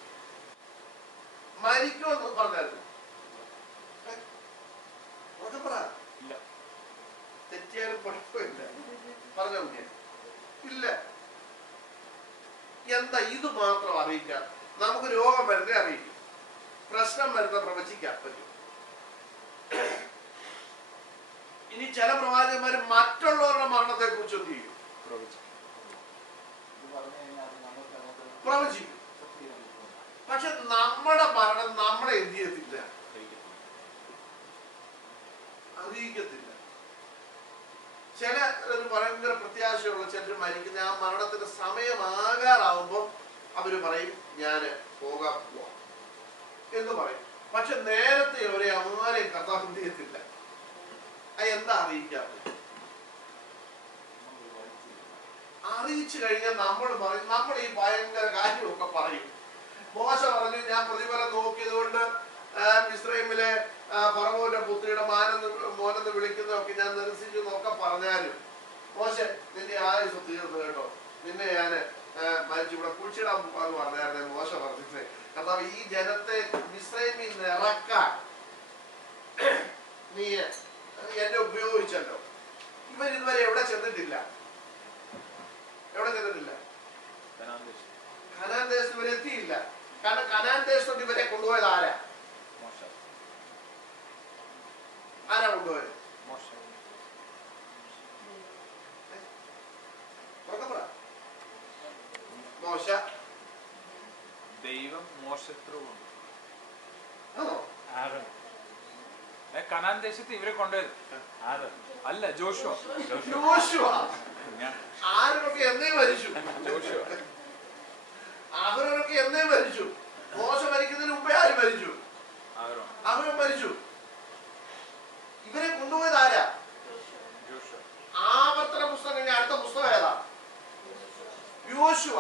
മരിക്കുമെന്ന് പറഞ്ഞായിരുന്നു തെറ്റിയാലും കുഴപ്പമില്ല. പറഞ്ഞോ ഇല്ല. എന്താ ഇത് മാത്രം അറിയിക്കാം? നമുക്ക് രോഗം വരുന്നേ അറിയിക്കും, പ്രശ്നം വരുന്ന പ്രവചിക്കാൻ പറ്റും. ഇനി ചില പ്രവാചകന്മാര് മറ്റുള്ളവരുടെ മരണത്തെ കുറിച്ച് എന്ത് ചെയ്യും? പ്രവചിക്കും. പക്ഷെ നമ്മുടെ മരണം നമ്മളെ എന്ത് ചെയ്യത്തില്ല, അറിയിക്കത്തില്ല. ചില ഒരു ഭയങ്കര പ്രത്യാശയുള്ള ചിലർ മരിക്കുന്ന ആ മരണത്തിന്റെ സമയമാകാറാവുമ്പോൾ അവര് പറയും ഞാൻ പോകാൻ പോവാം എന്ന് പറയും. പക്ഷെ നേരത്തെ അവരെ ആരെയും കർത്താവ് എന്ത് ചെയ്യത്തില്ല. എന്താ അറിയിക്കാത്തത്? അറിയിച്ചു കഴിഞ്ഞാൽ നമ്മൾ പറയും, നമ്മൾ ഈ ഭയങ്കര കാര്യമൊക്കെ പറയും. മോശ പറഞ്ഞു, ഞാൻ പ്രതിഫലം നോക്കിയത് കൊണ്ട് മിസ്രൈമിലെ ഫറവോന്റെ പുത്രിയുടെ മോനെന്ന് വിളിക്കുന്നതൊക്കെ ഞാൻ നിരസിച്ചു എന്നൊക്കെ പറഞ്ഞാലും, മോശ നിന്റെ ആയുസ് തീർന്നു കേട്ടോ, നിന്നെ ഞാൻ മരിച്ചിവിടെ കുഴിച്ചിടാൻ പോകാന്ന് പറഞ്ഞായിരുന്നേ മോശ പറഞ്ഞില്ലേ. കർത്താവ് ഈ ജനത്തെ മിസ്രൈമിൽ നിന്ന് ഇറക്കാൻ നീ എന്നെ ഉപയോഗിച്ചല്ലോ. ഇവരിതുവരെ എവിടെ ചെന്നിട്ടില്ല. എവിടെ ചെന്നിട്ടില്ല? കനാൻ ദേശത്ത് ഇവരെ എത്തിയില്ല. കാരണം കനാൻ ദേശത്തോട്ട് ഇവരെ കൊണ്ടുപോയത് ആരാ? ആരാ കൊണ്ടുപോയത്? മോശ. ദൈവം മോശത്രു കനാൻ ദേശത്ത് ഇവരെ കൊണ്ടുപോയത് അല്ല, ജോഷുവ. ആരൊക്കെ എന്നേ മരിച്ചു. അവരൊക്കെ എന്നേ മരിച്ചു. മോശ മരിക്കുന്നതിന് മുമ്പേ ആര് മരിച്ചു? അവരും മരിച്ചു. ഇവരെ കൊണ്ടുപോയത് ആരാ? ആവർത്തന പുസ്തകം കഴിഞ്ഞ അടുത്ത പുസ്തകം ഏതാ? യോശുവ.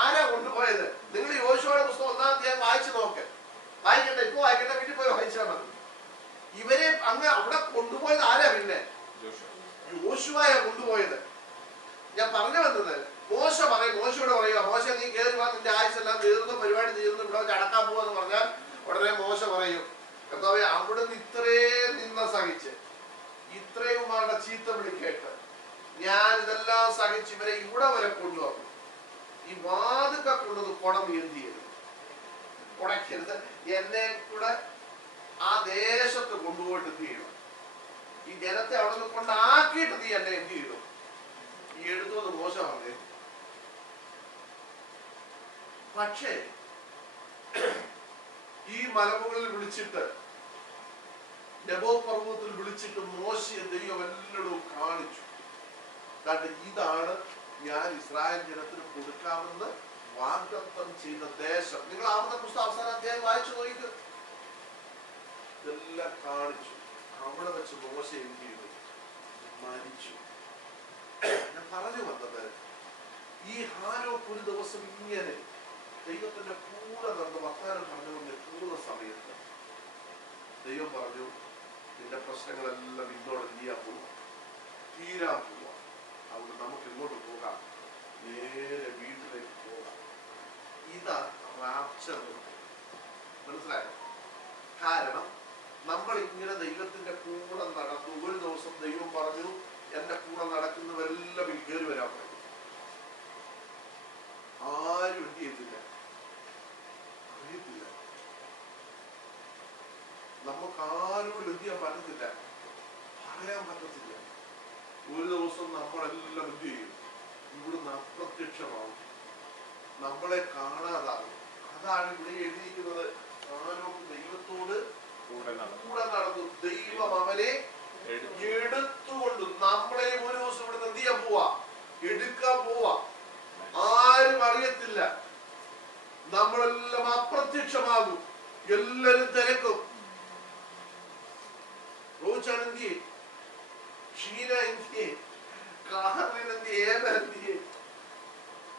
ആരാ കൊണ്ടുപോയത്? നിങ്ങൾ യോശുവയുടെ പുസ്തകം 1-ാം അധ്യായം വായിച്ചു നോക്ക്. വായിക്കട്ടെ, ഇപ്പൊ വായിക്കട്ടെ, വീട്ടിൽ പോയി വായിച്ചാൽ മതി. ഇവരെ അങ്ങ് അവിടെ കൊണ്ടുപോയത് ആരാ? പിന്നെ യോശുവയ കൊണ്ടുപോയത്. ഞാൻ പറഞ്ഞു വന്നത്, മോശ പറയും, മോശയോട് പറയുക, മോശ നീ കയറി വാ, നിന്റെ ആയുസെല്ലാം തീർന്നു, പരിപാടി തീർന്നു, ഇവിടെ വെച്ച് അടക്കാൻ പോവാന്ന് പറഞ്ഞാൽ ഉടനെ മോശ പറയും, കർത്താവേ അവിടുന്ന് ഇത്രയും നിന്ന സഹിച്ച് ഇത്രയുമാരുടെ ചീത്ത വിളി കേട്ട് ഞാൻ ഇതെല്ലാം സഹിച്ച് ഇവരെ ഇവിടെ വരെ കൊണ്ടുവന്നു, ഈ വാതുക്ക കൊണ്ടത് കുടം എന്ത് ചെയ്യരുത്, കുടയ്ക്കരുത്, എന്നെ കൂടെ ആ ദേശത്ത് കൊണ്ടുപോയിട്ട് എന്ത് ചെയ്യണം, ഈ ജനത്തെ അവിടെ നിന്ന് കൊണ്ടാക്കിയിട്ട് നീ എന്നെ എന്ത് ചെയ്തു, ഈ എടുത്തുവന്ന് മോശ പറഞ്ഞേ. പക്ഷേ ഈ മലമുകളിൽ വിളിച്ചിട്ട്, നെബോ പർവ്വതത്തിൽ വിളിച്ചിട്ട് മോശയെ ദൈവം എല്ലായിടവും കാണിച്ചു. ഇതാണ് ഞാൻ ഇസ്രായേൽ ജനത്തിന് കൊടുക്കാമെന്ന് വാഗ്ദത്തം ചെയ്ത ദേശം. നിങ്ങൾ ആവർത്തന പുസ്തകം അവസാന അധ്യായം വായിച്ചു നോക്കിയിട്ട് ഇതെല്ലാം കാണിച്ചു. അവിടെ വെച്ച് മോശ എന്ത് ചെയ്തു? മരിച്ചു. ഞാൻ പറഞ്ഞു വന്നത്, ഈ ഹാനോക്ക് ഒരു ദിവസം ഇങ്ങനെ ദൈവത്തിന്റെ കൂടെ നടന്ന് വർത്താനം പറഞ്ഞുകൊണ്ട് കൂടുന്ന സമയത്ത് ദൈവം പറഞ്ഞു, നിന്റെ പ്രശ്നങ്ങളെല്ലാം ഇന്നോട് തീരാൻ പോവാ, തീരാൻ പോവാ, അതുകൊണ്ട് നമുക്ക് ഇങ്ങോട്ട് പോകാം, നേരെ വീട്ടിലേക്ക് പോകാം. ഇതാ റാപ്ചർ. മനസ്സിലായോ? കാരണം നമ്മൾ ഇങ്ങനെ ദൈവത്തിന്റെ കൂടെ നടന്നു. ഒരു ദിവസം ദൈവം പറഞ്ഞു, എന്റെ കൂടെ നടക്കുന്നവരെല്ലാം കയറി വരാൻ പറയും. ആരും എന്ത് ചെയ്തില്ല, അറിയത്തില്ല. നമുക്ക് ആരോടും എന്ത് ചെയ്യാൻ പറ്റത്തില്ല, പറയാൻ പറ്റത്തില്ല. ഒരു ദിവസം നമ്മളെല്ലാം എന്ത് ചെയ്യും? ഇവിടുന്ന് അപ്രത്യക്ഷമാവും, നമ്മളെ കാണാതാകും. അതാണ് ഇവിടെ എഴുതിയിരിക്കുന്നത്. ആരോട് ദൈവത്തോട് കൂടെ നടന്നു, ദൈവം അവനെ എടുത്തുകൊണ്ട് നമ്മളെ ഒരു ദിവസം ഇവിടുന്ന് എന്ത് ചെയ്യാൻ പോവാ, എടുക്കാൻ പോവാ. ആരും അറിയത്തില്ല, നമ്മളെല്ലാം അപ്രത്യക്ഷമാകും, എല്ലാരും തിരക്കും. റോച്ചാൻ എന്തിയെ, ഷീന എന്തിയെ, കാറിന് എന്തിയെ, ഏതാ എന്തിയെ,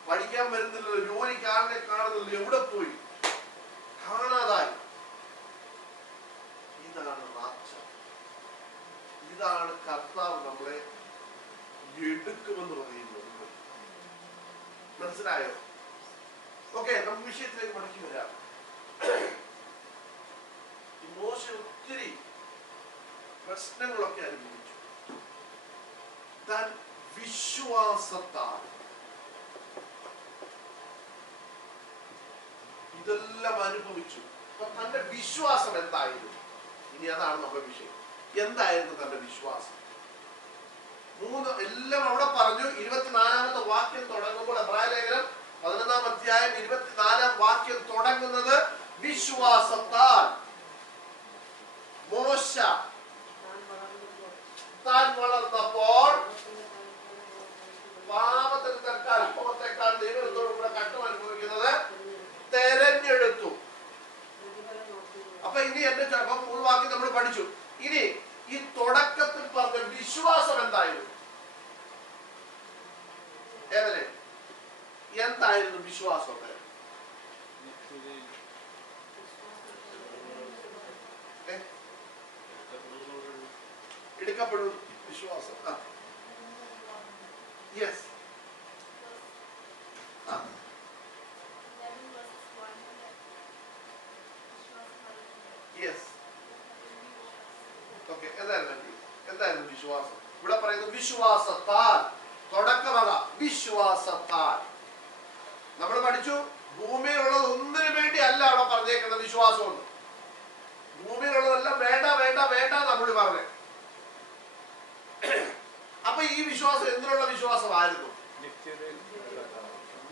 പഠിക്കാൻ വരുന്നില്ലല്ലോ, ജോലിക്ക് ആളിനെ കാണുന്നില്ല, എവിടെ പോയി, കാണാതായി. ഇതാണ് റാപ്ച. ഇതാണ് കർത്താവ് നമ്മളെ എടുക്കുമെന്ന് പറയുന്നത്. മനസ്സിലായോ? ഓക്കെ, നമുക്ക് വിഷയത്തിലേക്ക് മടക്കി വരാം. മോശ ഒത്തിരി പ്രശ്നങ്ങളൊക്കെ അനുഭവിച്ചു. താൻ വിശ്വാസത്താൽ ഇതെല്ലാം അനുഭവിച്ചു. അപ്പൊ തന്റെ വിശ്വാസം എന്തായിരുന്നു? ഇനി അതാണ് നമ്മുടെ വിഷയം. എന്തായിരുന്നു തന്റെ വിശ്വാസം? എല്ലാം അവിടെ പറഞ്ഞു. 24-ാമത്തെ വാക്യം തുടങ്ങുമ്പോൾ, എബ്രായ ലേഖനം 11-ാം അധ്യായം 24-ാം വാക്യം തുടങ്ങുന്നത് വിശ്വാസത്താൽ മോശ താൻ വളർന്നപ്പോൾ പാപത്തിന് തൽക്കാലത്തേക്കാൾ ദൈവത്തോട് കൂടെ കഷ്ടം അനുഭവിക്കുന്നത് തെരഞ്ഞെടുത്തു. അപ്പൊ ഇനി എന്റെ ചിലപ്പം 3 വാക്യം നമ്മൾ പഠിച്ചു. ഇനി ഈ തുടക്കത്തിൽ പറഞ്ഞ വിശ്വാസം എന്തായിരുന്നു? ഏവനെ എന്തായിരുന്നു വിശ്വാസം? എടുക്കപ്പെടും വിശ്വാസം. Yes, yes. ഓക്കെ, എന്തായിരുന്നു വിശ്വാസം? ഇവിടെ പറയുന്നത് വിശ്വാസത്താൽ. തുടക്കമത വിശ്വാസത്താൽ. നമ്മൾ പഠിച്ചു, ഭൂമിയിലുള്ളത് ഒന്നിനു വേണ്ടി അല്ല അവിടെ പറഞ്ഞേക്കുന്ന വിശ്വാസമുണ്ട്. ഭൂമിയിലുള്ളതെല്ലാം വേണ്ട വേണ്ട വേണ്ട നമ്മൾ പറഞ്ഞേ. അപ്പൊ ഈ വിശ്വാസം എന്തിനുള്ള വിശ്വാസമായിരുന്നു?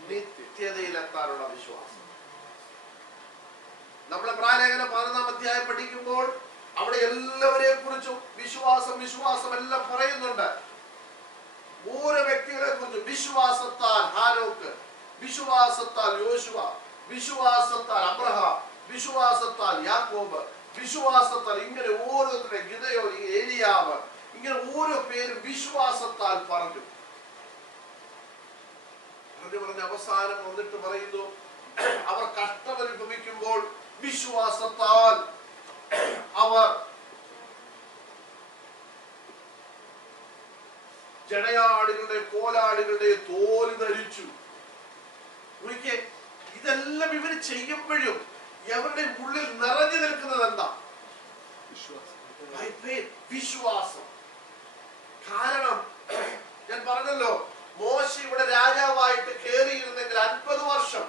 നിത്യതയിലെത്താനുള്ള വിശ്വാസം. നമ്മൾ എബ്രായ ലേഖനം 11-ാം അധ്യായം പഠിക്കുമ്പോൾ അവിടെ എല്ലാവരെ കുറിച്ചും വിശ്വാസം വിശ്വാസം എല്ലാം പറയുന്നുണ്ട്. ഓരോ വ്യക്തികളെ കുറിച്ചും വിശ്വാസത്താൽ ഹാനോക്ക്, വിശ്വാസത്താൽ യോശുവ, വിശ്വാസത്താൽ അബ്രഹാം, വിശ്വാസത്താൽ യാക്കോബ്, വിശ്വാസത്താൽ ഇങ്ങനെ ഓരോരുത്തരുടെ ഗിദയോൻ, ഏലിയാവ്, ഇങ്ങനെ ഓരോ പേരും വിശ്വാസത്താൽ പറഞ്ഞു. പറഞ്ഞ അവസാനം വന്നിട്ട് പറയുന്നു, അവർ കഷ്ടം അനുഭവിക്കുമ്പോൾ വിശ്വാസത്താൽ അവർ ജടയാടുകളുടെ കോലാടുകളുടെ തോല് ധരിച്ചു. നോക്കിയേ, ഇതെല്ലാം ഇവര് ചെയ്യുമ്പോഴും അവരുടെ ഉള്ളിൽ നിറഞ്ഞു നിൽക്കുന്നത് എന്താ? വിശ്വാസം. കാരണം ഞാൻ പറഞ്ഞല്ലോ, മോശ ഇവിടെ രാജാവായിട്ട് കയറിയിരുന്നെങ്കിൽ 50 വർഷം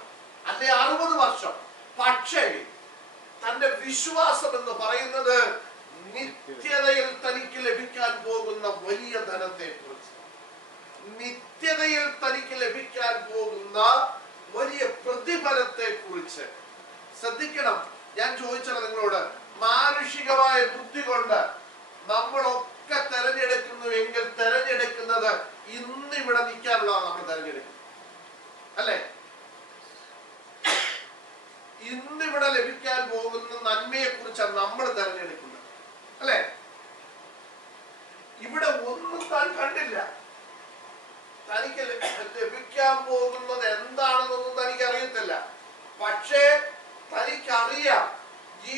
അല്ലെ 60 വർഷം. പക്ഷേ തന്റെ വിശ്വാസം എന്ന് പറയുന്നത് നിത്യതയിൽ തനിക്ക് ലഭിക്കാൻ പോകുന്ന വലിയ ധനത്തെ കുറിച്ച്, നിത്യതയിൽ തനിക്ക് ലഭിക്കാൻ പോകുന്ന വലിയ പ്രതിഫലത്തെ കുറിച്ച്. ശ്രദ്ധിക്കണം, ഞാൻ ചോദിച്ചത് നിങ്ങളോട്, മാനുഷികമായ ബുദ്ധി കൊണ്ട് നമ്മളൊക്കെ തെരഞ്ഞെടുക്കുന്നുവെങ്കിൽ തെരഞ്ഞെടുക്കുന്നത് ഇന്നിവിടെ നിൽക്കാനുള്ളതാണ് നമ്മൾ തെരഞ്ഞെടുക്കുന്നത്, അല്ലെ? ഇന്നിവിടെ ലഭിക്കാൻ പോകുന്ന നന്മയെ കുറിച്ചാണ് നമ്മൾ തെരഞ്ഞെടുക്കുന്നത്, അല്ലെ? ഇവിടെ ഒന്നും താൻ കണ്ടില്ല. തനിക്ക് ലഭിക്കാൻ പോകുന്നത് എന്താണെന്നൊന്നും തനിക്ക് അറിയത്തില്ല. പക്ഷേ തനിക്കറിയാം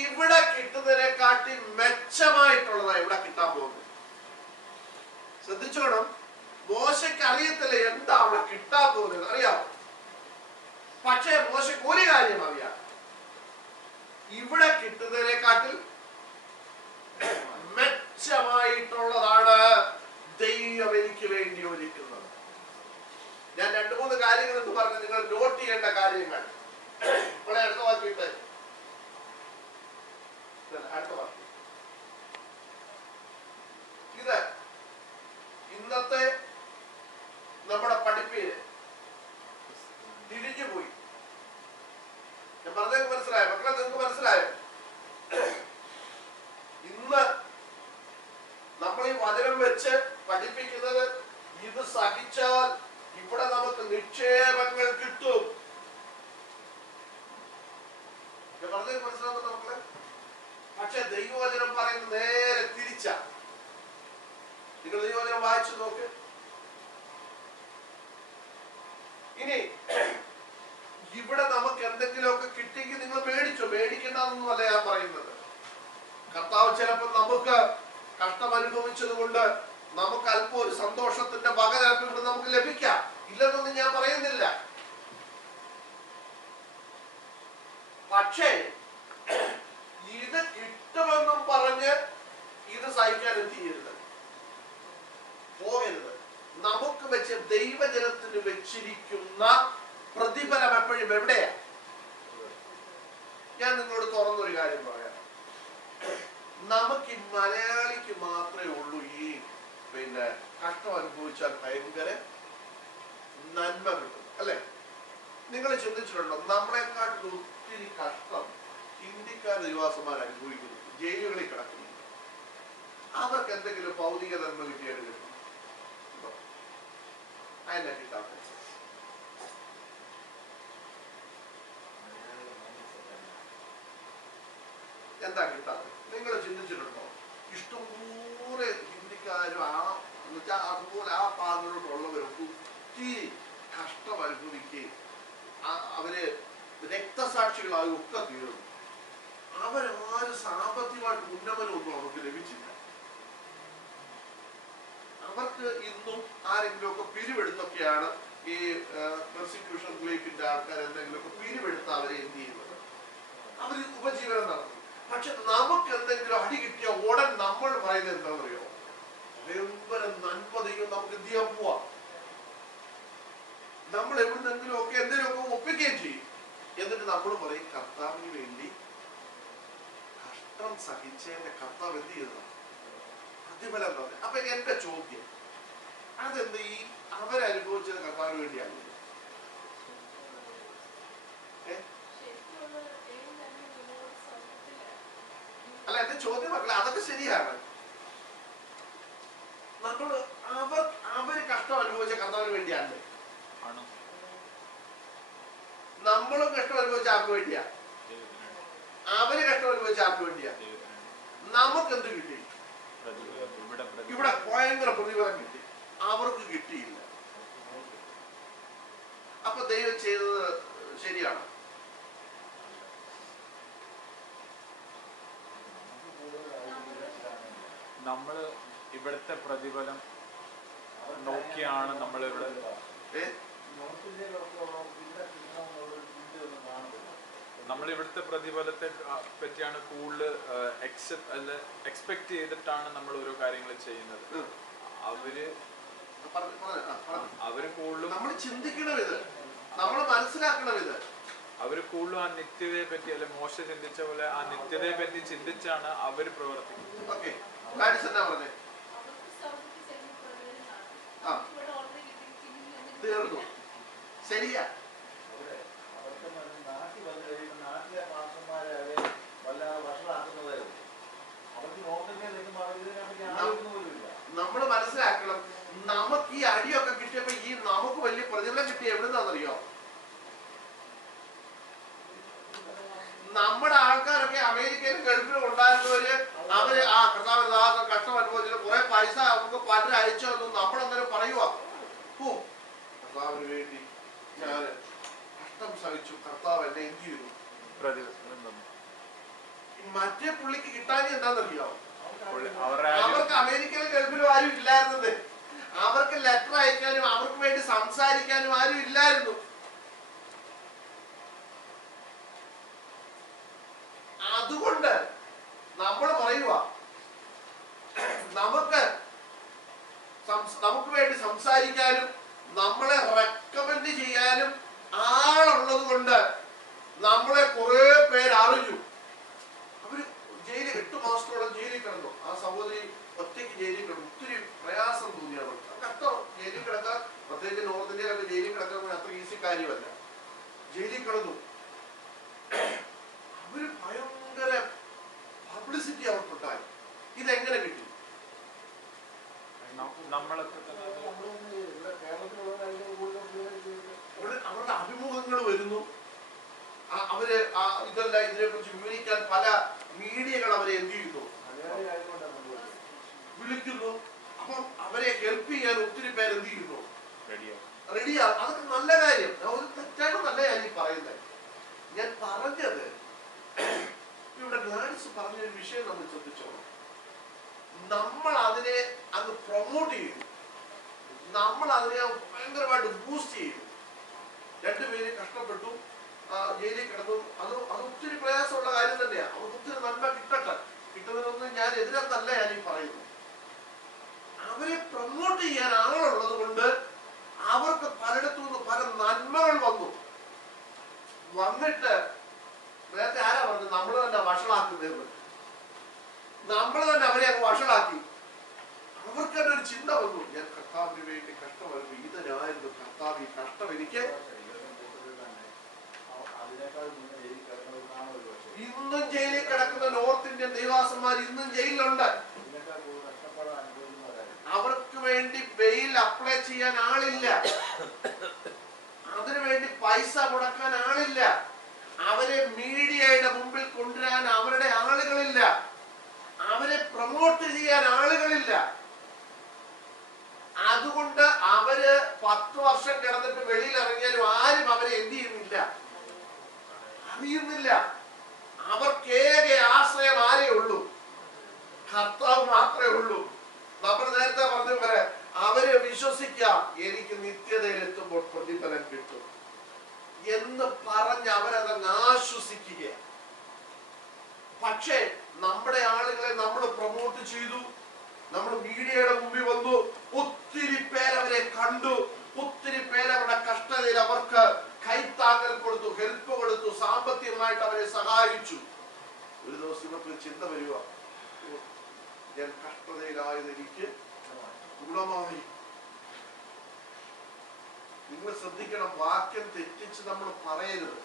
ഇവിടെ കിട്ടുന്നതിനെക്കാട്ടി മെച്ചമായിട്ടുള്ളതാണ് ഇവിടെ കിട്ടാൻ പോകുന്നത്. ശ്രദ്ധിച്ചോണം, മോശയ്ക്ക് അറിയത്തില്ല എന്താ അവിടെ കിട്ടാൻ പോകുന്നത്, അറിയാമോ? പക്ഷേ മോശയ്ക്ക് ഒരു കാര്യം അറിയാം, ഇവിടെ കിട്ടുന്നതിനെക്കാട്ടിൽ മെച്ചമായിട്ടുള്ളതാണ് ദൈവം എനിക്ക് വേണ്ടി ഒരുക്കുന്നത്. ഞാൻ 2-3 കാര്യങ്ങൾ എന്ന് പറഞ്ഞ് നിങ്ങൾ നോട്ട് ചെയ്യേണ്ട കാര്യങ്ങൾ. ഇവിടെ അടുത്ത വാക്കിയിട്ട് അടുത്ത വാക്ക്, ഇത് ഇന്നത്തെ നമ്മുടെ പഠിപ്പിന് തിരിഞ്ഞു പോയി. ഞാൻ പറഞ്ഞത് മനസ്സിലായോ മക്കളെ? നിങ്ങൾക്ക് മനസ്സിലായോ? ഇന്ന് നമ്മൾ ഈ വചനം വെച്ച് പഠിപ്പിക്കുന്നത് ഇത് സഹിച്ചാൽ ഇവിടെ നമുക്ക് നിക്ഷേപങ്ങൾ കിട്ടും. ഞാൻ പറഞ്ഞത് മനസ്സിലാവുന്നുണ്ടോ മക്കളെ? പക്ഷെ ദൈവവചനം പറയുന്നത് നേരെ തിരിച്ചാ. നിങ്ങൾ ദൈവവചനം വായിച്ചു നോക്ക്. ഇനി ഇവിടെ നമുക്ക് എന്തെങ്കിലുമൊക്കെ കിട്ടിയെങ്കിൽ നിങ്ങൾ മേടിച്ചോ, മേടിക്കണ്ടെന്നല്ല ഞാൻ പറയുന്നത്. കർത്താവ് ചിലപ്പോൾ നമുക്ക് കഷ്ടം അനുഭവിച്ചത് കൊണ്ട് നമുക്ക് അല്പം ഒരു സന്തോഷത്തിന്റെ വക ചിലപ്പോൾ നമുക്ക് ലഭിക്കാം, ഇല്ലെന്നൊന്നും ഞാൻ പറയുന്നില്ല. പക്ഷേ ഇത് കിട്ടുമെന്നും പറഞ്ഞ് ഇത് സഹിക്കാൻ എന്ത് ചെയ്യരുത്, പോകരുത്. നമുക്ക് വെച്ച് ദൈവജനത്തിന് വെച്ചിരിക്കുന്ന പ്രതിഫലം എപ്പോഴും എവിടെയാ? ഞാൻ നിങ്ങളോട് തുറന്നൊരു കാര്യം പറയാം. നമുക്ക് ഈ മലയാളിക്ക് മാത്രമേ ഉള്ളൂ ഈ കഷ്ടം അനുഭവിച്ചാൽ ഭയങ്കര നന്മ കിട്ടും, അല്ലെ? നിങ്ങൾ ചിന്തിച്ചിട്ടുണ്ടോ? നമ്മളെക്കാട്ടിൽ ഒത്തിരി കഷ്ടം ഇന്ത്യക്കാർ നിവാസന്മാർ അനുഭവിക്കുന്നു, ജയിലുകളിൽ കിടക്കുന്നു. അവർക്ക് എന്തെങ്കിലും ഭൗതിക നന്മ കിട്ടിയാൽ കിട്ടും? അതിനെ കിട്ടാത്ത എന്താ കിട്ടാത്തത്? നിങ്ങൾ ചിന്തിച്ചിട്ടുണ്ടോ? ഇഷ്ടംപോലെ ഹിന്ദിക്കാരും അതുപോലെ ആ ഭാഗങ്ങളിലോട്ടുള്ളവരൊക്കെ ഒത്തിരി കഷ്ടം അനുഭവിക്കുകയും അവര് രക്തസാക്ഷികളായി ഒക്കെ തീർന്നു. അവരാരും സാമ്പത്തികമായിട്ട് ഉന്നമനമൊന്നും അവർക്ക് ലഭിച്ചില്ല. അവർക്ക് ഇന്നും ആരെങ്കിലും ഒക്കെ പിരിവെടുത്തൊക്കെയാണ് ഈ പ്രോസിക്യൂഷൻ ഗ്രൂപ്പിന്റെ ആൾക്കാർ എന്തെങ്കിലുമൊക്കെ പിരിവെടുത്ത് അവരെ എന്ത് ചെയ്യുന്നത്, അവര് ഉപജീവനം നടത്തും. പക്ഷെ നമുക്ക് എന്തെങ്കിലും അടി കിട്ടിയ ഉടൻ നമ്മൾ പറയുന്നത് എന്താണെന്നറിയോ? ഭയങ്കര നന്മ ദൈവം നമുക്ക് എന്ത് ചെയ്യാൻ പോവാ. നമ്മൾ എവിടുന്നെങ്കിലും ഒക്കെ എന്തെങ്കിലുമൊക്കെ ഒപ്പിക്കുകയും ചെയ്യും. എന്നിട്ട് നമ്മൾ പറയും കർത്താവിന് വേണ്ടി കഷ്ടം സഹിച്ചതിന്റെ കർത്താവ് എന്ത് ചെയ്യുന്നത് പ്രതിഫലം തന്നെ. അപ്പൊ എന്റെ ചോദ്യം, അതെന്ത് ഈ അവരനുഭവിച്ചത് കർത്താവിന് വേണ്ടിയാണ്? അല്ല, എന്റെ ചോദ്യം മക്കളെ അതൊക്കെ ശരിയാണ്. നമ്മൾ അവര് കഷ്ടം അനുഭവിച്ച കർത്താവിന് വേണ്ടിയാണ്. നമ്മളും കഷ്ടം അനുഭവിച്ച ആർക്ക് വേണ്ടിയാ? അവര് കഷ്ടം അനുഭവിച്ച ആർക്ക് വേണ്ടിയാ? നമുക്ക് എന്ത് കിട്ടി? ഇവിടെ ഭയങ്കര പ്രതിഫലം കിട്ടി, അവർക്ക് കിട്ടിയില്ല. അപ്പൊ ദൈവം ചെയ്തത് ശരിയാണ്? നമ്മള് ഇവിടുത്തെ പ്രതിഫലം നോക്കിയാണ് നമ്മളിവിടെ നോർത്ത് ഇന്ത്യയിലൊക്കെ ഇവിടെ കിട്ടണമെന്നുള്ള ചിന്തയൊന്നും കാണത്തില്ല. നമ്മളിവിടുത്തെ പ്രതിഫലത്തെ പറ്റിയാണ് കൂടുതൽ എക്സ്പെക്ട് ചെയ്തിട്ടാണ് നമ്മൾ ഓരോ കാര്യങ്ങൾ ചെയ്യുന്നത്. അവര് കൂടുതലും നമ്മൾ ചിന്തിക്കണം, ഇത് നമ്മൾ മനസ്സിലാക്കണം. ഇത് അവര് കൂടുതലും ആ നിത്യതയെ പറ്റി, അല്ലെ മോശ ചിന്തിച്ച പോലെ ആ നിത്യതയെ പറ്റി ചിന്തിച്ചാണ് അവര് പ്രവർത്തിക്കുന്നത്. ഓക്കെ, എന്താ പറഞ്ഞേ? തീർന്നു, ശരിയാ. അവർക്ക് നാട്ടിൽ വന്നു കഴിയുമ്പോൾ നാട്ടിലെ പാസ്റ്റർമാരെ അവരെ വല്ലാതെ വഷളാക്കുന്നതേ ഉള്ളൂ. അവർക്ക് നോർത്ത് ഇന്ത്യയിൽ നിൽക്കുമ്പോൾ അവർ ഇതിനെപ്പറ്റി ആലോചിക്കുന്ന പോലും ഇല്ല. നമ്മൾ മനസ്സിലാക്കണം, നമുക്ക് ഈ അടിയൊക്കെ കിട്ടിയപ്പോ ഈ നമുക്ക് വലിയ പ്രതിഫലം കിട്ടിയ എവിടുന്നാണെന്നറിയോ? നമ്മുടെ ആൾക്കാരൊക്കെ അമേരിക്കയിലും ഗൾഫിലും ഉണ്ടായിരുന്നവര് അവര് ആ കർത്താവ് കഷ്ടം അനുഭവിച്ചിട്ട് കുറെ പൈസ നമുക്ക് പലരും അയച്ചോ എന്നും നമ്മളെന്തായാലും പറയുക. ഓ, കർത്താവിന് വേണ്ടി ഞാൻ കഷ്ടം സഹിച്ചു, കർത്താവ് എന്നെ എന്ത് ചെയ്തു. മറ്റേ പുള്ളിക്ക് കിട്ടാൻ എന്താണെന്നറിയോ? അവർക്ക് അമേരിക്കയിലും ഗൾഫിലും ആരും ഇല്ലായിരുന്നത്. അവർക്ക് ലെറ്റർ അയക്കാനും അവർക്ക് വേണ്ടി സംസാരിക്കാനും ആരും ഇല്ലായിരുന്നു. അതുകൊണ്ട് നമ്മൾ പറയുക, നമുക്ക് വേണ്ടി സംസാരിക്കാനും നമ്മളെ റെക്കമെൻഡ് ചെയ്യാനും ആളുള്ളത് കൊണ്ട് നമ്മളെ കുറെ പേര് അറിഞ്ഞു. അവര് ജയിലിൽ 8 മാസത്തോളം ജയിലിൽ കിടന്നു. ആ സഹോദരി ഒറ്റയ്ക്ക് ജയിലിൽ കിടന്നു. ഒത്തിരി പ്രയാസം തോന്നി അവർക്ക്. കഷ്ടം, ജയിലിൽ കിടക്കാൻ, പ്രത്യേകിച്ച് നോർത്ത് ഇന്ത്യയിലൊക്കെ ജയിലിൽ കിടക്കാൻ അത്ര ഈസി കാര്യമല്ല. ജയിലിൽ കിടന്നു. അവര് ഭയങ്കര പബ്ലിസിറ്റി അവർക്കുണ്ടായി. ഇതെങ്ങനെ കിട്ടി? അവരുടെ അഭിമുഖങ്ങൾ വരുന്നു. അവര് ഇതെല്ലാം ഇതിനെ കുറിച്ച് വിവരിക്കാൻ പല മീഡിയകൾ അവരെ എന്ത് ചെയ്യുന്നു, വിളിക്കുന്നു. അപ്പം അവരെ ഹെൽപ്പ് ചെയ്യാൻ ഒത്തിരി പേര് എന്ത് ചെയ്യുന്നു, റെഡിയാ. അതൊക്കെ നല്ല കാര്യം. ഒരു തെറ്റാണെന്നല്ല ഞാൻ ഈ പറയുന്നത്. ഞാൻ പറഞ്ഞത് ഇവിടെ ഗ്ലാഡിസ് പറഞ്ഞൊരു വിഷയം നമ്മൾ ശ്രദ്ധിച്ചോളൂ. നമ്മൾ അതിനെ അങ്ങ് പ്രൊമോട്ട് ചെയ്തു, നമ്മൾ അതിനെ ഭയങ്കരമായിട്ട് ബൂസ്റ്റ് ചെയ്തു. 2 പേര് കഷ്ടപ്പെട്ടു, ജയിലിൽ കിടന്നു. അത് ഒത്തിരി പ്രയാസമുള്ള കാര്യം തന്നെയാണ്. അവർക്ക് ഒത്തിരി നന്മ കിട്ടട്ടെ, കിട്ടുന്നതൊന്നും ഞാൻ എതിരത്തല്ല ഞാൻ ഈ പറയുന്നു. അവരെ പ്രൊമോട്ട് ചെയ്യാൻ ആളുള്ളത് കൊണ്ട് അവർക്ക് പലയിടത്തു നിന്ന് പല നന്മകൾ വന്നിട്ട് നേരത്തെ ആരാ പറഞ്ഞത്? നമ്മൾ തന്നെ വഷളാക്കുന്നത്. നമ്മൾ തന്നെ അവരെ അങ്ങ് വഷളാക്കി. അവർക്ക് തന്നെ ഒരു ചിന്ത വന്നു, ഞാൻ കർത്താവിന് വേണ്ടി കഷ്ടമായിരുന്നു, ഇതിനായിരുന്നു കർത്താവ് ഈ കഷ്ടം എനിക്ക്. ഇന്നും ജയിലിൽ കിടക്കുന്ന നോർത്ത് ഇന്ത്യൻ ദൈവാസന്മാർ ഇന്നും ജയിലിലുണ്ട്. അവർക്ക് വേണ്ടി ബെയിൽ അപ്ലൈ ചെയ്യാൻ ആളില്ല, അതിനുവേണ്ടി പൈസ മുടക്കാൻ ആളില്ല, അവരെ മീഡിയയുടെ മുമ്പിൽ കൊണ്ടുവരാൻ അവരുടെ ആളുകളില്ല, അവരെ പ്രൊമോട്ട് ചെയ്യാൻ ആളുകളില്ല. അതുകൊണ്ട് അവര് 10 വർഷം കിടന്നിട്ട് വെളിയിൽ ഇറങ്ങിയാലും ആരും അവരെ എന്ത് ചെയ്യുന്നില്ല, അറിയുന്നില്ല. അവർക്കേക ആശ്രയം ആരേ ഉള്ളൂ, കർത്താവ് മാത്രമേ ഉള്ളൂ. നമ്മൾ നേരത്തെ പറഞ്ഞ പോലെ അവര് വിശ്വസിക്കാം, എനിക്ക് നിത്യതയിലെത്തുമ്പോൾ പ്രതിഫലം കിട്ടും എന്ന് പറഞ്ഞ് അവരതങ്ങ് ആശ്വസിക്കുക. പക്ഷേ നമ്മുടെ ആളുകളെ നമ്മൾ പ്രൊമോട്ട് ചെയ്തു, നമ്മൾ മീഡിയയുടെ മുമ്പിൽ വന്നു, ഒത്തിരി പേരവരെ കണ്ടു, ഒത്തിരി പേരവരുടെ കഷ്ടതയിൽ അവർക്ക് കൈത്താങ്ങൽ കൊടുത്തു, ഹെൽപ്പ് കൊടുത്തു, സാമ്പത്തികമായിട്ട് അവരെ സഹായിച്ചു. ഒരു ദിവസം ഇവർക്ക് ചിന്ത വരിക, ഞാൻ കഷ്ടതയിലായത് എനിക്ക് ഗുണമായി. നിങ്ങൾ ശ്രദ്ധിക്കണം, വാക്യം തെറ്റിച്ച് നമ്മൾ പറയരുത്,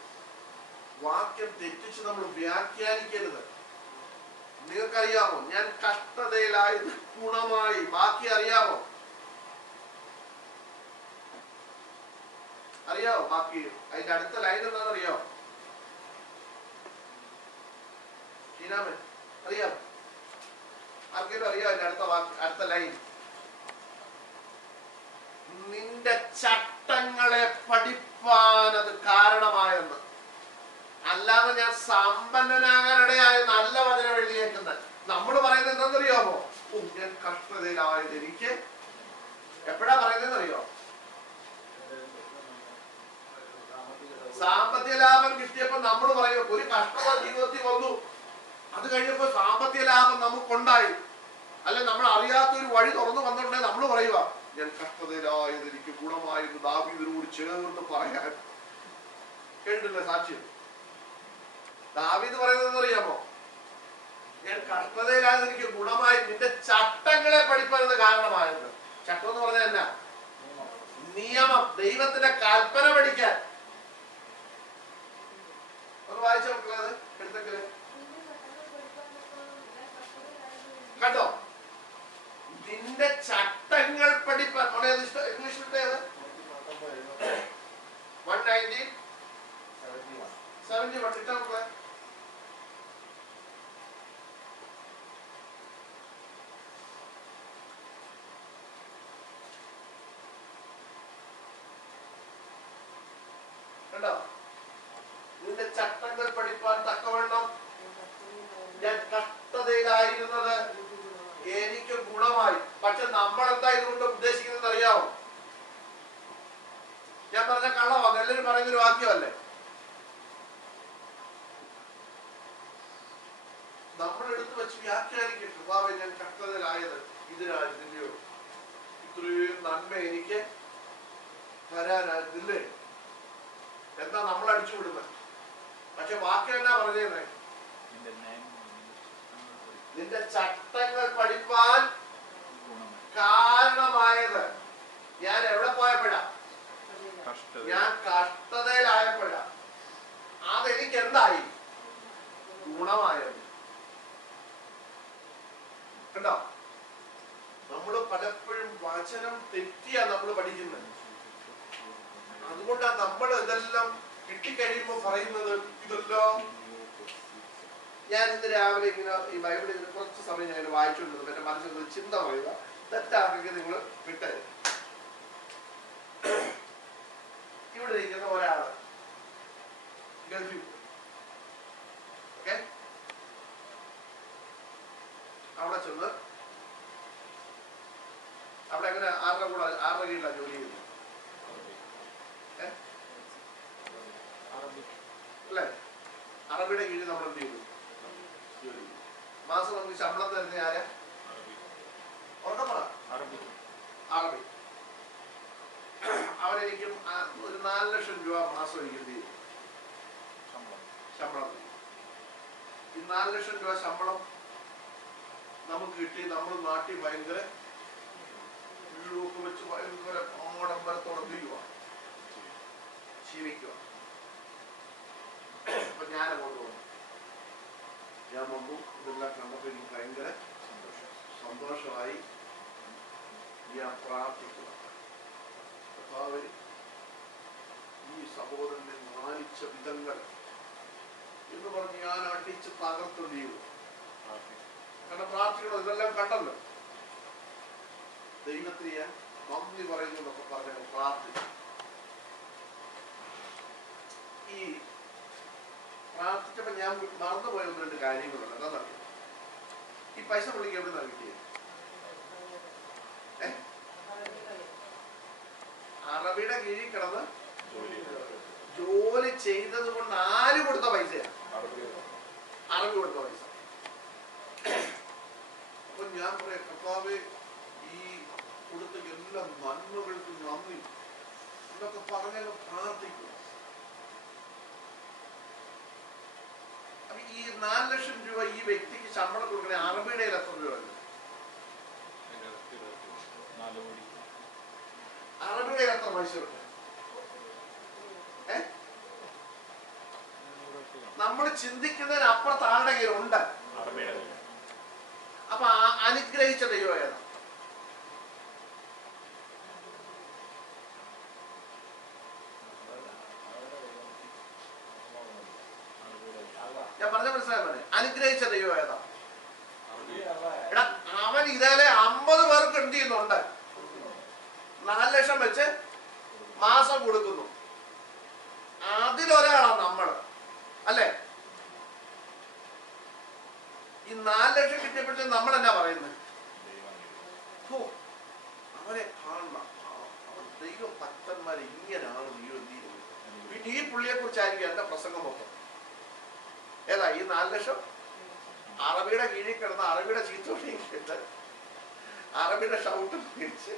വാക്യം തെറ്റിച്ച് നമ്മൾ വ്യാഖ്യാനിക്കരുത്. നിങ്ങൾക്കറിയാമോ ഞാൻ കഷ്ടതയിലായത് ഗുണമായി? ബാക്കി അറിയാമോ? അറിയാമോ ബാക്കി? അതിന്റെ അടുത്ത ലൈൻ എന്താണെന്നറിയോ? അറിയാമോ? ആർക്കെങ്കിലും അറിയാമോ അതിന്റെ അടുത്ത ലൈൻ? നിന്റെ ചട്ടങ്ങളെ പഠിപ്പാനത് കാരണമായെന്ന്. അല്ലാതെ ഞാൻ സമ്പന്നനാകാനിടയായ നല്ല വചനം എഴുതിയേക്കുന്നത്. നമ്മൾ പറയുന്നത് എന്താണെന്നറിയാമോ? ഞാൻ കഷ്ടതയിലായത് എനിക്ക് എപ്പോഴാ പറയുന്നതെന്ന് അറിയോ? സാമ്പത്തിക ലാഭം കിട്ടിയപ്പോ നമ്മൾ പറയും ഒരു കഷ്ടത ജീവിതത്തിൽ വന്നു, അത് കഴിഞ്ഞപ്പോ സാമ്പത്തിക ലാഭം നമുക്കുണ്ടായി, അല്ലെ നമ്മൾ അറിയാത്തൊരു വഴി തുറന്നു വന്നിട്ടുണ്ടെങ്കിൽ നമ്മൾ പറയുക ഞാൻ കഷ്ടതയിലായത് എനിക്ക് ഗുണമായിരുന്നു ദാവീദിനോട് ചേർന്ന് പറയാൻ. കേട്ടിട്ടില്ല സാക്ഷ്യം? ദാവീദ് പറയുന്നത് അറിയാമോ? ഞാൻ കഷ്ടതയിലായത് എനിക്ക് ഗുണമായി, നിന്റെ ചട്ടങ്ങളെ പഠിപ്പത് കാരണമായത്. ചട്ടം എന്ന് പറഞ്ഞാൽ എന്നാ? നിയമം, ദൈവത്തിന്റെ കൽപ്പന പഠിക്കാൻ. ഒന്ന് വായിച്ച മക്കളത് എടുത്തെങ്കില് കണ്ടോ? നിന്റെ ചട്ടങ്ങൾ പഠിപ്പാൻ. ഇംഗ്ലീഷിലേത് 119:71 ഇട്ടാ മക്കളെ. കണ്ടോ? നിന്റെ ചട്ടങ്ങൾ പഠിപ്പാൻ തക്കവണ്ണം ഞാൻ കഷ്ടതയിലായിരുന്നത് എനിക്ക് ഗുണമായി. പക്ഷെ നമ്മൾ എന്താ ഇതുകൊണ്ട് ഉദ്ദേശിക്കുന്നത് അറിയാമോ? ഞാൻ പറഞ്ഞ കള്ളമാണ്, എല്ലാവരും പറയുന്നൊരു വാക്യമല്ലേ? നമ്മൾ എടുത്തു വെച്ച് വ്യാഖ്യാനിക്കും. കർത്താവേ ഞാൻ കഷ്ടതയിലായത് ഇതിനായിരുന്നില്ലയോ, ഇത്രയും നന്മ എനിക്ക് തരാനായിരുന്നില്ലേ എന്താ നമ്മൾ അടിച്ചു വിടുന്നത്. പക്ഷെ വാക്യം എന്നാ പറഞ്ഞേ? നിന്റെ ചട്ടങ്ങൾ പഠിപ്പാൻ കാരണമായത് ഞാൻ എവിടെ പോയപ്പോഴാ? ഞാൻ കഷ്ടതയിലായപ്പോഴാ. അതെനിക്ക് എന്തായി? ഗുണമായത്. കണ്ടോ? നമ്മള് പലപ്പോഴും വചനം തെറ്റിയാ നമ്മൾ പഠിക്കുന്നത്. അതുകൊണ്ടാണ് നമ്മൾ ഇതെല്ലാം കിട്ടിക്കഴിയുമ്പോ പറയുന്നത്. ഇതെല്ലാം ഞാൻ ഇന്ന് രാവിലെ ഇങ്ങനെ ഈ ബൈബിളിൽ കുറച്ച് സമയം ഞാൻ വായിച്ചുകൊണ്ടിരുന്നത് എന്റെ മനസ്സിൽ ചിന്ത പറയുക, തെറ്റാണെങ്കിൽ നിങ്ങൾ വിട്ടത്. ഇവിടെ ഇരിക്കുന്ന ഒരാള് ഗൾഫിൽ, ഓക്കെ, അവിടെ ചെന്ന് അവിടെ എങ്ങനെ ആരുടെ കീഴിലാണ് ജോലി ചെയ്യുന്നത്? അല്ലേ? അറബിയുടെ കീഴിൽ നമ്മൾ എന്ത് ചെയ്തു? ജോലി. മാസം നമുക്ക് ശമ്പളം തരുന്ന ആരാ? ഉറക്കം പറ. അറബി. അവരെനിക്കും ഒരു 4 ലക്ഷം രൂപ മാസം എനിക്ക് എന്ത് ചെയ്തു? ശമ്പളം. ഈ 4 ലക്ഷം രൂപ ശമ്പളം നമുക്ക് കിട്ടി. നമ്മൾ നാട്ടിൽ ഭയങ്കര വീടൊക്കെ വെച്ച് ഭയങ്കര ആഡംബരത്തോടെ എന്ത് ചെയ്യുക? ജീവിക്കുക. അപ്പൊ ഞാൻ അങ്ങോട്ട് വന്നു. ഞാൻ വന്നു, ഇതെല്ലാം കണ്ടപ്പോൾ എനിക്ക് ഭയങ്കര സന്തോഷമായി. ഞാൻ പ്രാർത്ഥിക്കുക, കർത്താവേ ഈ സഹോദരനെ മാനിച്ച വിധങ്ങൾ എന്ന് പറഞ്ഞ് ഞാൻ അടിച്ച് തകർത്ത് ചെയ്തു. കാരണം പ്രാർത്ഥിക്കണം, ഇതെല്ലാം കണ്ടല്ലോ. ദൈവത്തിന് ഞാൻ നന്ദി പറയുന്നു എന്നൊക്കെ പറഞ്ഞ പ്രാർത്ഥിച്ചു. ഈ പ്രാർത്ഥിച്ചപ്പോ ഞാൻ മറന്നുപോയ 1-2 കാര്യങ്ങളുണ്ട്. എന്താ അറിയാം? ഈ പൈസ പുള്ളിക്ക് എവിടെ നിന്നാണ് കിട്ടിയത്? അറബിയുടെ കീഴിൽ കിടന്ന് ജോലി ചെയ്തത് കൊണ്ട് ആര് കൊടുത്ത പൈസയാണ്? അറബി കൊടുത്ത പൈസ. അപ്പൊ ഞാൻ പറയാം, കർത്താവേ ഈ കൊടുത്ത എല്ലാ നന്മകൾക്കും നന്ദി എന്നൊക്കെ പറഞ്ഞാൽ പ്രാർത്ഥിക്കും. ഈ 4 ലക്ഷം രൂപ ഈ വ്യക്തിക്ക് ശമ്പളം കൊടുക്കണേ അറബിയുടെ എത്ര രൂപ? അറബിയുടെ എത്ര പൈസ ഉണ്ട്? നമ്മൾ ചിന്തിക്കുന്നതിന് അപ്പുറത്ത് ആളുടെ കയ്യിലുണ്ട്. അപ്പൊ അനുഗ്രഹിച്ച ദൈവം ഏതാ? ഞാൻ പറഞ്ഞ മനസ്സിലായി. അനുഗ്രഹിച്ച ദൈവം ഏതാ? എടാ, അവൻ ഇതേലെ 50 പേർക്ക് എന്ത് ചെയ്യുന്നുണ്ട്? 4 ലക്ഷം വെച്ച് മാസം കൊടുക്കുന്നു. അതിലൊരാളാണ് നമ്മള്, അല്ലേ? ഈ 4 ലക്ഷം കിട്ടിയപ്പോഴത്തേക്ക് നമ്മൾ എന്നാ പറയുന്നത്? അവനെ കാണണം. ദൈവ ഭക്തന്മാർ ഇങ്ങനെയാണ് ദൈവം എന്ത് ചെയ്യുന്നത്. പിന്നെ ഈ പുള്ളിയെ കുറിച്ചായിരിക്കും എന്റെ പ്രസംഗം മൊത്തം. ഏതാ ഈ 4 ലക്ഷം അറബിയുടെ കീഴിൽ കിടന്ന് അറബിയുടെ ചീത്തോട്ടിയും കേട്ട് അറബിയുടെ ഷൗട്ടും മേടിച്ച്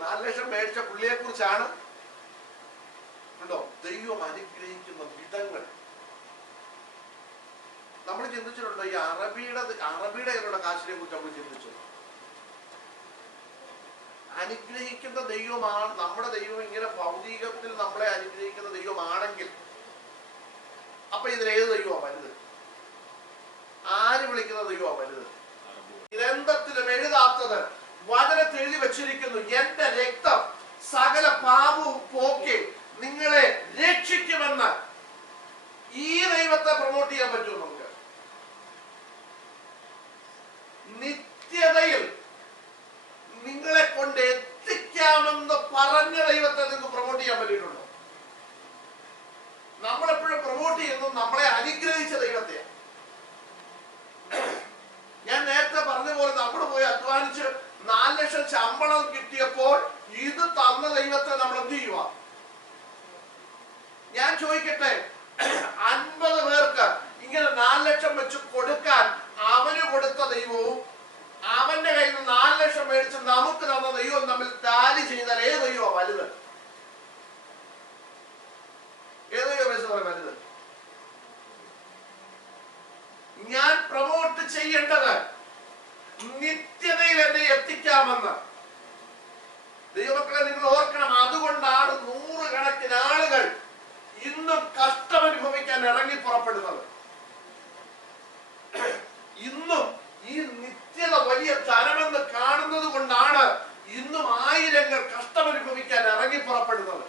4 ലക്ഷം മേടിച്ച പുള്ളിയെ കുറിച്ചാണ്. ഉണ്ടോ ദൈവം അനുഗ്രഹിക്കുന്ന വിധങ്ങൾ നമ്മൾ ചിന്തിച്ചിട്ടുണ്ടോ? ഈ അറബിയുടെ കയ്യിലുള്ള കാശിനെ കുറിച്ച് നമ്മൾ ചിന്തിച്ചു? അനുഗ്രഹിക്കുന്ന ദൈവമാണ് നമ്മുടെ ദൈവം. ഇങ്ങനെ ഭൗതികത്തിൽ നമ്മളെ അനുഗ്രഹിക്കുന്ന ദൈവമാണെങ്കിൽ അപ്പൊ ഇതിലേത് ദൈവമാണ് വലുത്? ആര് വിളിക്കുന്ന ദൈവമാണ് വലുത്? ഗ്രന്ഥത്തിലും എഴുതാത്തത് വചനത്തിൽ എഴുതി വെച്ചിരിക്കുന്നു. എന്റെ രക്തം സകല പാപവും പോക്കി നിങ്ങളെ രക്ഷിക്കുമെന്ന്. ഈ ദൈവത്തെ പ്രൊമോട്ട് ചെയ്യാൻ പറ്റുമോ നമുക്ക്? നിത്യതയിൽ നിങ്ങളെ കൊണ്ട് എത്തിക്കാമെന്ന് പറഞ്ഞ ദൈവത്തെ നിങ്ങൾക്ക് പ്രൊമോട്ട് ചെയ്യാൻ പറ്റിയിട്ടുണ്ടോ? നമ്മളെപ്പോഴും പ്രൊമോട്ട് ചെയ്യുന്നത് നമ്മളെ അനുഗ്രഹിച്ച ദൈവത്തെയാണ്. ഞാൻ നേരത്തെ പറഞ്ഞ പോലെ നമ്മൾ പോയി അധ്വാനിച്ച് 4 ലക്ഷം ശമ്പളം കിട്ടിയപ്പോൾ ഇത് തന്ന ദൈവത്തെ നമ്മൾ എന്ത് ചെയ്യുക? ഞാൻ ചോദിക്കട്ടെ, 50 പേർക്ക് ഇങ്ങനെ 4 ലക്ഷം വെച്ച് കൊടുക്കാൻ അവന് കൊടുത്ത ദൈവവും അവന്റെ കയ്യിൽ നിന്ന് 4 ലക്ഷം മേടിച്ച് നമുക്ക് തന്ന ദൈവവും തമ്മിൽ ടാലി ചെയ്താൽ ഏത് ദൈവമാണ് വലുത്? ഏത് ദൈവം വലുത്? ഞാൻ പ്രൊമോട്ട് ചെയ്യേണ്ടത് നിത്യതയിൽ എന്നെ എത്തിക്കാമെന്ന്. ദൈവമക്കളെ നിങ്ങൾ ഓർക്കണം. അതുകൊണ്ടാണ് 100 കണക്കിന് ആളുകൾ ഇന്നും കഷ്ടമനുഭവിക്കാൻ ഇറങ്ങി പുറപ്പെടുന്നത്. ഇന്നും ഈ നിത്യത വലിയ ധനമെന്ന് കാണുന്നത് കൊണ്ടാണ് ഇന്നും ആയിരങ്ങൾ കഷ്ടമനുഭവിക്കാൻ ഇറങ്ങി പുറപ്പെടുന്നത്.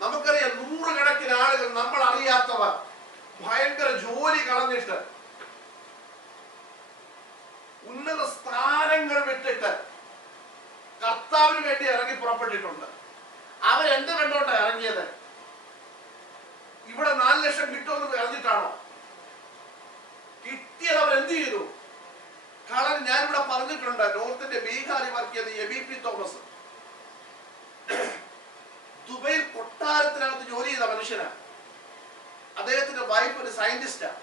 നമുക്കറിയാം 100 കണക്കിന് ആളുകൾ നമ്മൾ അറിയാത്തവർ ഭയങ്കര ജോലി കളഞ്ഞിട്ട് ഉന്നത സ്ഥാനങ്ങൾ വിട്ടിട്ട് കർത്താവിന് വേണ്ടി ഇറങ്ങി പുറപ്പെട്ടിട്ടുണ്ട്. അവരെന്ത് കണ്ടോണ്ടാണ് ഇറങ്ങിയത്? ഇവിടെ 4 ലക്ഷം കിട്ടുമെന്ന് അറിഞ്ഞിട്ടാണോ? കിട്ടിയത് അവർ എന്ത് ചെയ്തു? ഞാനിവിടെ പറഞ്ഞിട്ടുണ്ട്, നോർത്തിന്റെ ബീഹാറിൽ വർക്ക് ചെയ്ത എബിപി തോമസ് ദുബൈയിൽ കൊട്ടാരത്തിനകത്ത് ജോലി ചെയ്ത മനുഷ്യനാണ്. അദ്ദേഹത്തിന്റെ വൈഫ് ഒരു സയന്റിസ്റ്റാണ്.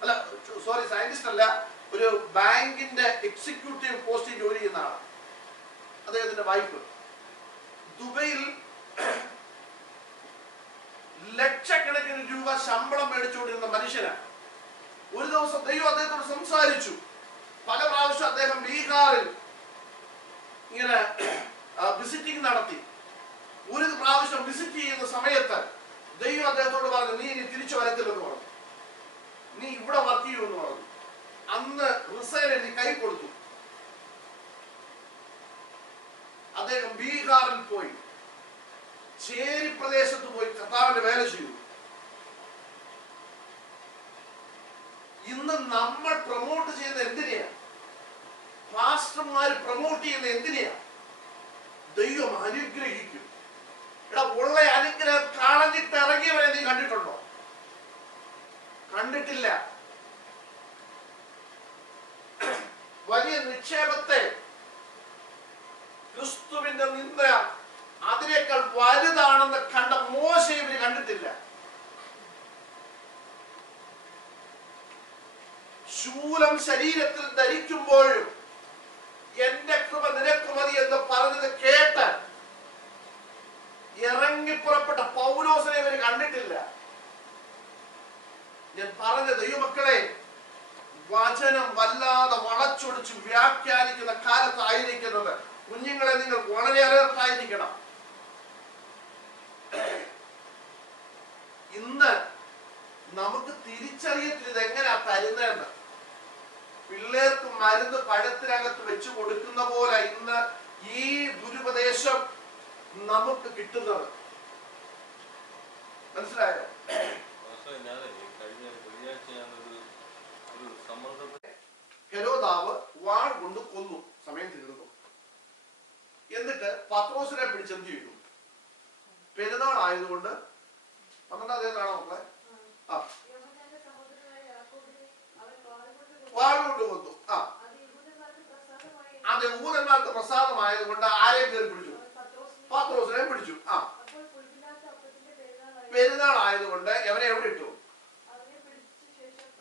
അല്ല സോറി, സയന്റിസ്റ്റ് അല്ല, ഒരു ബാങ്കിന്റെ എക്സിക്യൂട്ടീവ് പോസ്റ്റിൽ ജോലി ചെയ്യുന്ന ആളാണ് അദ്ദേഹത്തിന്റെ വൈഫ്. ദുബൈയിൽ ലക്ഷക്കണക്കിന് രൂപ ശമ്പളം മേടിച്ചുകൊണ്ടിരുന്ന മനുഷ്യനാണ്. ഒരു ദിവസം ദൈവം അദ്ദേഹത്തോട് സംസാരിച്ചു. പല പ്രാവശ്യം അദ്ദേഹം ബീഹാറിൽ ഇങ്ങനെ വിസിറ്റിംഗ് നടത്തി. ഒരു പ്രാവശ്യം വിസിറ്റ് ചെയ്യുന്ന സമയത്ത് ദൈവം അദ്ദേഹത്തോട് പറഞ്ഞു, നീ ഇനി തിരിച്ചു വരത്തില്ലെന്ന് പറഞ്ഞു, നീ ഇവിടെ വർക്ക് ചെയ്യുമെന്ന് പറഞ്ഞു. അന്ന് റിസൈൻ എഴുതി കൈ കൊടുത്തു. അദ്ദേഹം ബീഹാറിൽ പോയി ചേരി പ്രദേശത്ത് പോയി കർത്താവിന്റെ വേല ചെയ്തു. ഇന്ന് നമ്മൾ പ്രൊമോട്ട് ചെയ്യുന്ന എന്തിനെയാ? പാസ്റ്റർമാർ പ്രൊമോട്ട് ചെയ്യുന്ന എന്തിനെയാ? ദൈവം അനുഗ്രഹിക്കും. എടാ, ഉള്ള അനുഗ്രഹം കളഞ്ഞിട്ട് ഇറങ്ങിയവരെ നീ കണ്ടിട്ടുണ്ടോ? കണ്ടിട്ടില്ല. വലിയ നിക്ഷേപത്തെ ക്രിസ്തുവിന്റെ നിന്ദ അതിനേക്കാൾ വലുതാണെന്ന് കണ്ട മോശ ഇവര് കണ്ടിട്ടില്ല. ശൂലം ശരീരത്തിൽ ധരിക്കുമ്പോഴും എന്റെ കൃപ നിനക്ക് മതി എന്ന് പറഞ്ഞത് കേട്ട് ഇറങ്ങിപ്പുറപ്പെട്ട പൗലോസിനെ ഇവര് കണ്ടിട്ടില്ല. ഞാൻ പറഞ്ഞ ദൈവമക്കളെ, വചനം വല്ലാതെ വളച്ചൊടിച്ച് വ്യാഖ്യാനിക്കുന്ന കാലത്തായിരിക്കുന്നത്. കുഞ്ഞുങ്ങളെ നിങ്ങൾ വളരെ അലർട്ടായിരിക്കണം. ഇന്ന് നമുക്ക് തിരിച്ചറിയത്തില്ല ഇത് എങ്ങനെയാ തരുന്നതെന്ന്. പിള്ളേർക്ക് മരുന്ന് പഴത്തിനകത്ത് വെച്ച് കൊടുക്കുന്ന പോലെ ഇന്ന് ഈ ദുരുപദേശം നമുക്ക് കിട്ടുന്നത്. മനസ്സിലായോ? ഹെരോദാവ് വാൾ കൊണ്ട് കൊന്നു. സമയം തീർന്നു. എന്നിട്ട് പത്രോസിനെ പിടിച്ചെന്ത് ചെയ്തു? പെരുന്നാൾ ആയതുകൊണ്ട് 12-ാം തീയതി കാണാം മക്കളെ. വാൾ കൊണ്ട് കൊന്നു. അത് യഹൂദന്മാർക്ക് പ്രസാദമായതുകൊണ്ട് ആരെയും കയറി പിടിച്ചു? പത്രോസിനെ പിടിച്ചു. ആ, പെരുന്നാൾ ആയതുകൊണ്ട് എവനെ എവിടെ ഇട്ടു?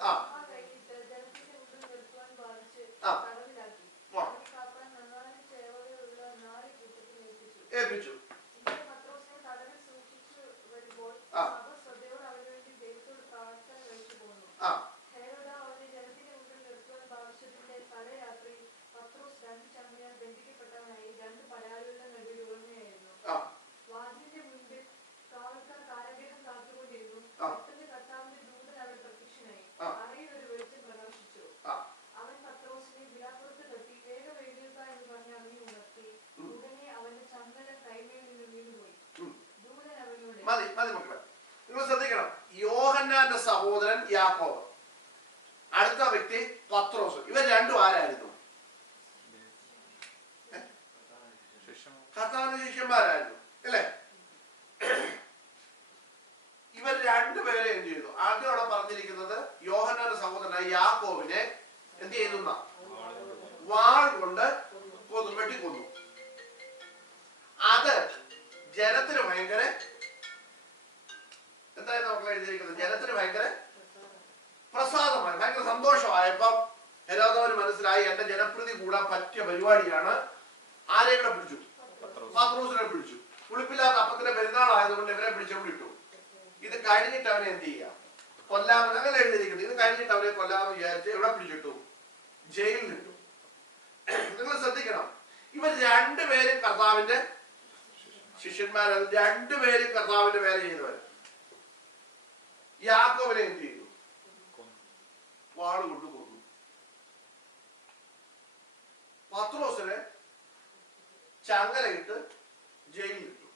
ആ, ഏൽപ്പിച്ചു. മതി മതി മക്കളെ, നിങ്ങൾ ശ്രദ്ധിക്കണം. യോഹന്നാന്റെ സഹോദരൻ യാക്കോബ്, അടുത്ത വ്യക്തി പത്രോസ്. ഇവർ രണ്ടും ആരായിരുന്നു? കർത്താവിന്റെ ശിഷ്യന്മാരായിരുന്നു അല്ലേ? ഇവർ രണ്ടുപേരെ എന്ത് ചെയ്തു? ആദ്യം അവിടെ പറഞ്ഞിരിക്കുന്നത് യോഹന്നാന്റെ സഹോദരനായ യാക്കോബിനെ എന്ത് ചെയ്തു? വാൾ കൊണ്ട് കൊന്നു, വെട്ടിക്കൊന്നു. അത് ജനത്തിന് ഭയങ്കര എന്തായിരുന്നു മക്കളെ എഴുതിയിരിക്കുന്നത്? ജനത്തിന് ഭയങ്കര പ്രസാദമായി, ഭയങ്കര സന്തോഷമായപ്പം ഹെരോദാവിന് മനസ്സിലായി എന്റെ ജനപ്രീതി കൂടാൻ പറ്റിയ പരിപാടിയാണ്. ആരെയും കൂടെ പിടിച്ചു? പത്രോസിനെ പിടിച്ചു. പുളിപ്പില്ലാത്ത അപ്പത്തിന്റെ പെരുന്നാൾ ആയതുകൊണ്ട് ഇവരെ പിടിച്ചോണ്ട് ഇട്ടു. ഇത് കഴിഞ്ഞിട്ട് അവനെ എന്ത് ചെയ്യാം? കൊല്ലാമെന്ന് അങ്ങനെ എഴുതിയിരിക്കുന്നത്. ഇത് കഴിഞ്ഞിട്ട് അവരെ കൊല്ലാമെന്ന് വിചാരിച്ച് എവിടെ പിടിച്ചിട്ടു? ജയിലിലിട്ടു. നിങ്ങൾ ശ്രദ്ധിക്കണം, ഇവർ രണ്ടുപേരും കർത്താവിന്റെ ശിഷ്യന്മാരാണ്. രണ്ടുപേരും കർത്താവിന്റെ വേല ചെയ്തവർ. യാക്കോബിനെ എന്ത് ചെയ്തു? വാള് കൊണ്ട് കൊന്നു. പത്രോസിനെ ചങ്ങലയിട്ട് ജയിലിലിട്ടു.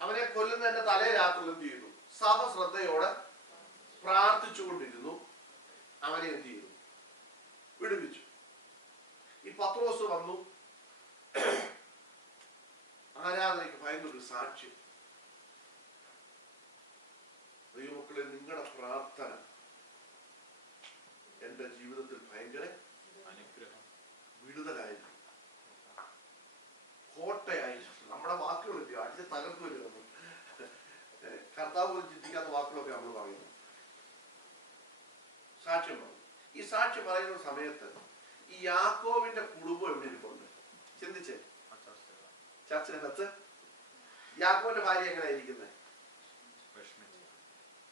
അവനെ കൊല്ലുന്നതിന്റെ തലേ രാത്രി എന്ത് ചെയ്തു? സഭ ശ്രദ്ധയോടെ പ്രാർത്ഥിച്ചുകൊണ്ടിരുന്നു. അവനെ എന്ത് ചെയ്തു? വിടുവിച്ചു. ഈ പത്രോസ് വന്നു. ആരാധനയ്ക്ക് ഭയങ്കര ഒരു സാക്ഷ്യം. ദൈവമക്കളെ, നിങ്ങളുടെ പ്രാർത്ഥന എന്റെ ജീവിതത്തിൽ ഭയങ്കര അനുഗ്രഹം, വിടുതലായിരിക്കും, കോട്ടയായിരിക്കും. നമ്മുടെ വാക്കുകളില്ല, അടിച്ച് തകർക്കില്ല. നമ്മൾ കർത്താവ് പോലും ചിന്തിക്കാത്ത വാക്കുകളൊക്കെ നമ്മൾ പറയുന്നു. സാക്ഷ്യം പറയും. ഈ സാക്ഷ്യം പറയുന്ന സമയത്ത് ഈ യാക്കോബിന്റെ കുടുംബം എവിടെ ഇരിപ്പുണ്ട്? ചിന്തിച്ചേ. ചർച്ചിനകത്ത് യാക്കോബിന്റെ ഭാര്യ എങ്ങനെ ഇരിക്കുന്നത്?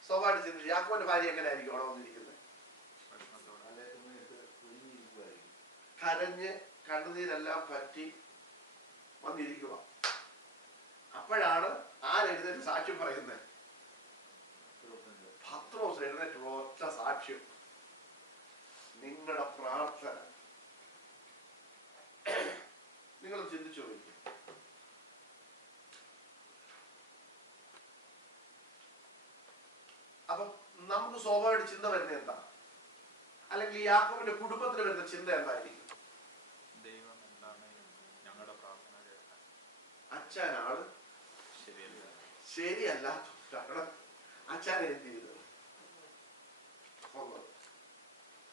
സ്വാഭാവിക ചിന്തിച്ചു. യാക്കോബിന്റെ ഭാര്യ എങ്ങനെ ആയിരിക്കും അവിടെ വന്നിരിക്കുന്നത്? കരഞ്ഞ് കണ്ണുനീരെല്ലാം പറ്റി വന്നിരിക്കുക. അപ്പോഴാണ് ആരെഴുന്നേറ്റ് സാക്ഷ്യം പറയുന്നത്? പത്രോസ് എഴുന്നേറ്റ് ഒറ്റ സാക്ഷ്യം. നിങ്ങളുടെ പ്രാർത്ഥന നിങ്ങൾ ചിന്തിച്ചു നോക്കി. അപ്പം നമുക്ക് സ്വാഭാവിക ചിന്ത വരുന്നത് എന്താ? അല്ലെങ്കിൽ യാക്കോബിന്റെ കുടുംബത്തിന് വരുന്ന ചിന്ത എന്തായിരിക്കും? ദൈവം എന്താണ് ഞങ്ങളുടെ പ്രാർത്ഥന കേൾക്കാൻ? അച്ഛനാണ് ശരിയല്ല. അച്ഛനെ എന്ത് ചെയ്തത്?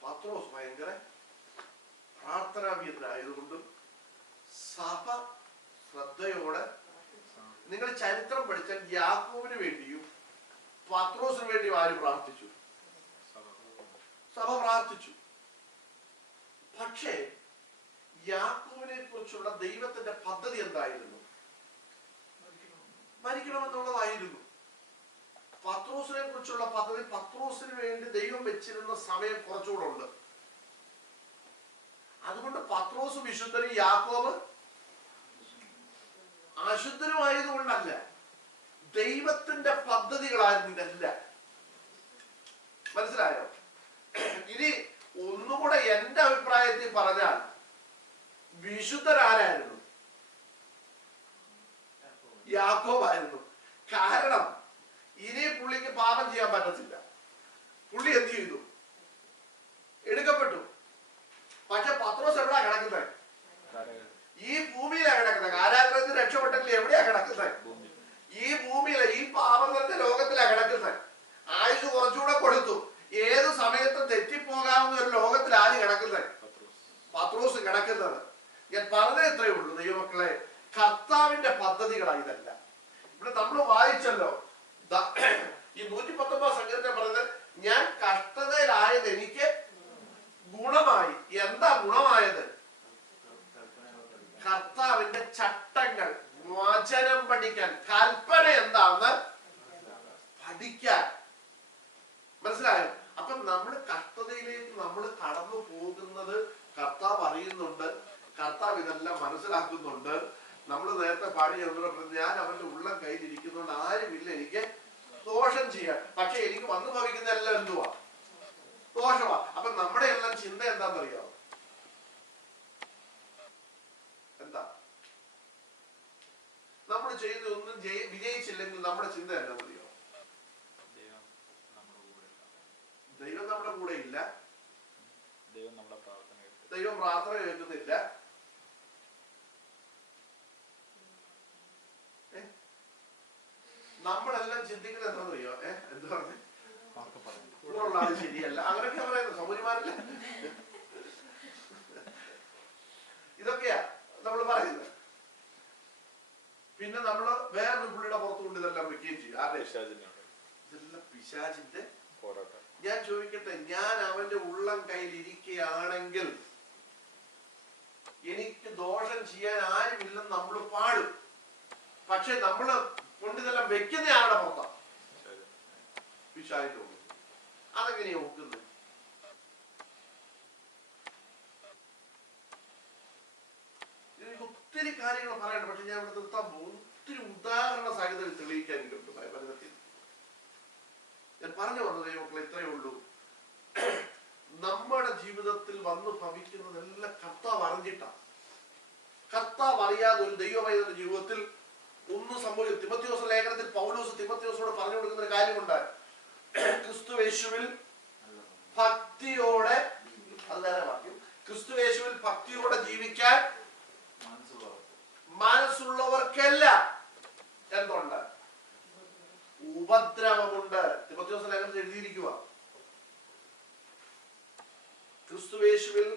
പത്രോസ് ഭയങ്കര പ്രാർത്ഥനാഭീതനായതുകൊണ്ടും സഭ ശ്രദ്ധയോടെ, നിങ്ങൾ ചരിത്രം പഠിച്ചാൽ യാക്കോബിന് വേണ്ടിയും പത്രോസിന് വേണ്ടിയും ആര് പ്രാർത്ഥിച്ചു? സഭ പ്രാർത്ഥിച്ചു. പക്ഷേ യാക്കോബിനെ കുറിച്ചുള്ള ദൈവത്തിന്റെ പദ്ധതി എന്തായിരുന്നു? മരിക്കണമെന്നുള്ളതായിരുന്നു. പത്രോസിനെ കുറിച്ചുള്ള പദ്ധതി, പത്രോസിന് വേണ്ടി ദൈവം വെച്ചിരുന്ന സമയം കുറച്ചുകൂടെ ഉണ്ട്. അതുകൊണ്ട് പത്രോസ് വിശുദ്ധനും യാക്കോബ് അശുദ്ധനുമായതുകൊണ്ടല്ല, ദൈവത്തിന്റെ പദ്ധതികളായിരുന്നു ഇതെല്ലാം. മനസ്സിലായോ? ഇനി ഒന്നുകൂടെ എന്റെ അഭിപ്രായത്തിൽ പറഞ്ഞാൽ വിശുദ്ധരാരായിരുന്നു? യാക്കോബായിരുന്നു. കാരണം ഇനി പുള്ളിക്ക് പാപം ചെയ്യാൻ പറ്റത്തില്ല. പുള്ളി എന്ത് ചെയ്തു? എടുക്കപ്പെട്ടു. പക്ഷെ പത്രോസ് എവിടെയാ കിടക്കുന്നത്? ഈ ഭൂമിയിലാണ് കിടക്കുന്നത്. കാരാഗ്രഹത്തിൽ രക്ഷപ്പെട്ടെങ്കിൽ എവിടെയാ കിടക്കുന്നത്? ഈ ഭൂമിയിലെ ഈ പാപം നിറഞ്ഞ ലോകത്തിലാ കിടക്കുന്നത്. ആയുസ് കുറച്ചുകൂടെ കൊടുത്തു. ഏത് സമയത്തും തെറ്റിപ്പോകാവുന്ന ഒരു ലോകത്തിൽ ആര് കിടക്കുന്നത്? പത്രോസ് കിടക്കുന്നത്. പറഞ്ഞ എത്രയേ ഉള്ളൂ ദൈവമക്കളെ, കർത്താവിന്റെ പദ്ധതികളാണ് ഇതല്ല. ഇവിടെ നമ്മൾ വായിച്ചല്ലോ, ഈ 119 സംഗീതത്തെ പറയുന്നത് ഞാൻ കഷ്ടതയിലായത് എനിക്ക് ഗുണമായി. എന്താ ഗുണമായത്? കർത്താവിന്റെ ചട്ടങ്ങൾ, വചനം പഠിക്കാൻ, കൽപ്പന എന്താന്ന് പഠിക്കാൻ. മനസ്സിലായോ? അപ്പൊ നമ്മൾ കഷ്ടതയിലേക്ക് നമ്മൾ കടന്നു പോകുന്നത് കർത്താവ് അറിയുന്നുണ്ട്, കർത്താവ് ഇതെല്ലാം മനസ്സിലാക്കുന്നുണ്ട്. നമ്മൾ നേരത്തെ പാടിയ ഞാൻ അവന്റെ ഉള്ളം കയ്യിലിരിക്കുന്നതുകൊണ്ട് ആരുമില്ല എനിക്ക് ദോഷം ചെയ്യാൻ. പക്ഷെ എനിക്ക് വന്നു ഭവിക്കുന്ന എല്ലാം എന്തുവാ? ദോഷമാ. അപ്പൊ നമ്മുടെ എല്ലാം ചിന്ത എന്താണെന്നറിയാമോ? എന്താ നമ്മൾ ചെയ്തൊന്നും വിജയിച്ചില്ലെങ്കിൽ നമ്മുടെ ചിന്ത എന്താണെന്നറിയോ? ദൈവം നമ്മുടെ കൂടെ ഇല്ല, ദൈവം പ്രാർത്ഥന കേൾക്കുന്നില്ല. നമ്മളെല്ലാം ചിന്തിക്കുന്നത് എന്താണെന്നറിയോ? എന്താ പറഞ്ഞു? കൂടെയുള്ള ആള് ശരിയല്ല, അങ്ങനെയൊക്കെ പറയുന്നത് സൗകര്യമാരില്ല. ഇതൊക്കെയാ നമ്മൾ പറയുന്നത്. പിന്നെ നമ്മള് വേറൊരു പുള്ളിയുടെ പുറത്തു കൊണ്ട് ഇതെല്ലാം വെക്കുകയും ചെയ്യും. ഇതെല്ലാം പിശാചിന്റെ പോരാട്ടം. ഞാൻ ചോദിക്കട്ടെ, ഞാൻ അവന്റെ ഉള്ളം കയ്യിൽ ഇരിക്കുകയാണെങ്കിൽ എനിക്ക് ദോഷം ചെയ്യാൻ ആരുമില്ലെന്ന് നമ്മൾ പാടും. പക്ഷെ നമ്മള് കൊണ്ടിതെല്ലാം വെക്കുന്ന ആളുടെ പുറത്താണ്, പിശാചിന്റെ ഉള്ളിൽ. അതെങ്ങനെയാ നോക്കുന്നത്? എനിക്ക് ഒത്തിരി കാര്യങ്ങൾ പറയണം, പക്ഷെ ഞാൻ ഇവിടെ നിർത്താൻ പോകും. ഒത്തിരി ഉദാഹരണ സാഹിത്യത്തിൽ തെളിയിക്കാൻ എനിക്കുണ്ട് ബൈബിളിൽ. ഞാൻ പറഞ്ഞു വന്നത് മക്കളെ ഇത്രയേ ഉള്ളൂ. നമ്മുടെ ജീവിതത്തിൽ വന്ന് ഭവിക്കുന്നതെല്ലാം കർത്താവ് അറിഞ്ഞിട്ടാണ്. കർത്താവ് അറിയാതെ ഒരു ദൈവമൈതന്റെ ജീവിതത്തിൽ ഒന്നും സംഭവിക്കും. തിമോഥെയോസ് ലേഖനത്തിൽ പൗലോസ് തിമോഥെയോസോട് പറഞ്ഞു കൊടുക്കുന്ന ഒരു കാര്യമുണ്ട്. ക്രിസ്തുയേശുവിൽ ഭക്തിയോടെ, അത് നേരെ വാക്യം, ക്രിസ്തുയേശുവിൽ ഭക്തിയോടെ ജീവിക്കാൻ മനസ്സുള്ളവർക്കെല്ലാം എന്തുണ്ട്? ഉപദ്രവമുണ്ട്. തിമോഥെയോസ് ലേഖനത്തിൽ എഴുതിയിരിക്കുക, ക്രിസ്തുയേശുവിൽ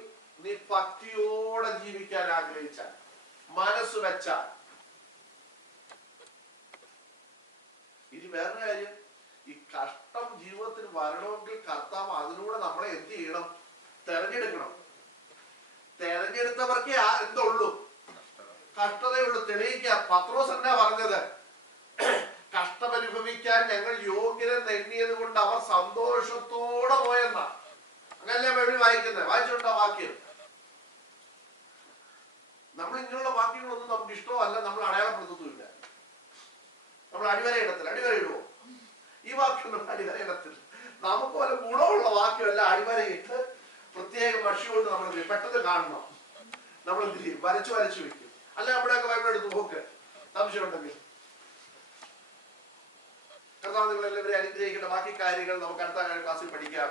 നീ ഭക്തിയോടെ ജീവിക്കാൻ ആഗ്രഹിച്ചാൽ, മനസ്സ് വെച്ചാൽ. ഇനി വേറൊരു കാര്യം, ഈ കഷ്ടം ജീവിതത്തിൽ വരണമെങ്കിൽ കർത്താവ് അതിലൂടെ നമ്മളെ എന്ത് ചെയ്യണം? തെരഞ്ഞെടുക്കണം. തെരഞ്ഞെടുത്തവർക്ക് എന്തുള്ളൂ? കഷ്ടതയുള്ളൂ. തെളിയിക്കാം. പത്രോസ് എന്നാ പറഞ്ഞത്? കഷ്ടമനുഭവിക്കാൻ ഞങ്ങൾ യോഗ്യരെന്ന് എണ്ണിയത് കൊണ്ട് അവർ സന്തോഷത്തോടെ പോയെന്നാ. അങ്ങനല്ലേ ബൈബിൾ വായിക്കുന്നത്? വായിച്ചിട്ടുണ്ടോ വാക്യം? നമ്മൾ ഇങ്ങനെയുള്ള വാക്യങ്ങളൊന്നും നമുക്ക് ഇഷ്ടമല്ല, നമ്മൾ അടയാളപ്പെടുത്തുന്നില്ല. നമ്മൾ അടിവരയിടത്തില്ല. അടിവരയിടുവോ? ഈ വാക്യം നമ്മൾ അടിവരയിടത്തില്ല. നമുക്ക് പോലെ ഗുണമുള്ള വാക്യമല്ല അടിവരയിട്ട് പ്രത്യേക മഷി കൊണ്ട് നമ്മൾ പെട്ടെന്ന് കാണണം. നമ്മൾ എന്ത് ചെയ്യും? വരച്ചു വെക്കും. അല്ല നമ്മുടെയൊക്കെ ബൈബിൾ എടുത്ത് നോക്ക്, സംശയം ഉണ്ടെങ്കിൽ. കർത്താവ് നിങ്ങളെല്ലാവരെയും അനുഗ്രഹിക്കട്ടെ. ബാക്കി കാര്യങ്ങൾ നമുക്ക് അടുത്ത ക്ലാസ്സിൽ പഠിക്കാം.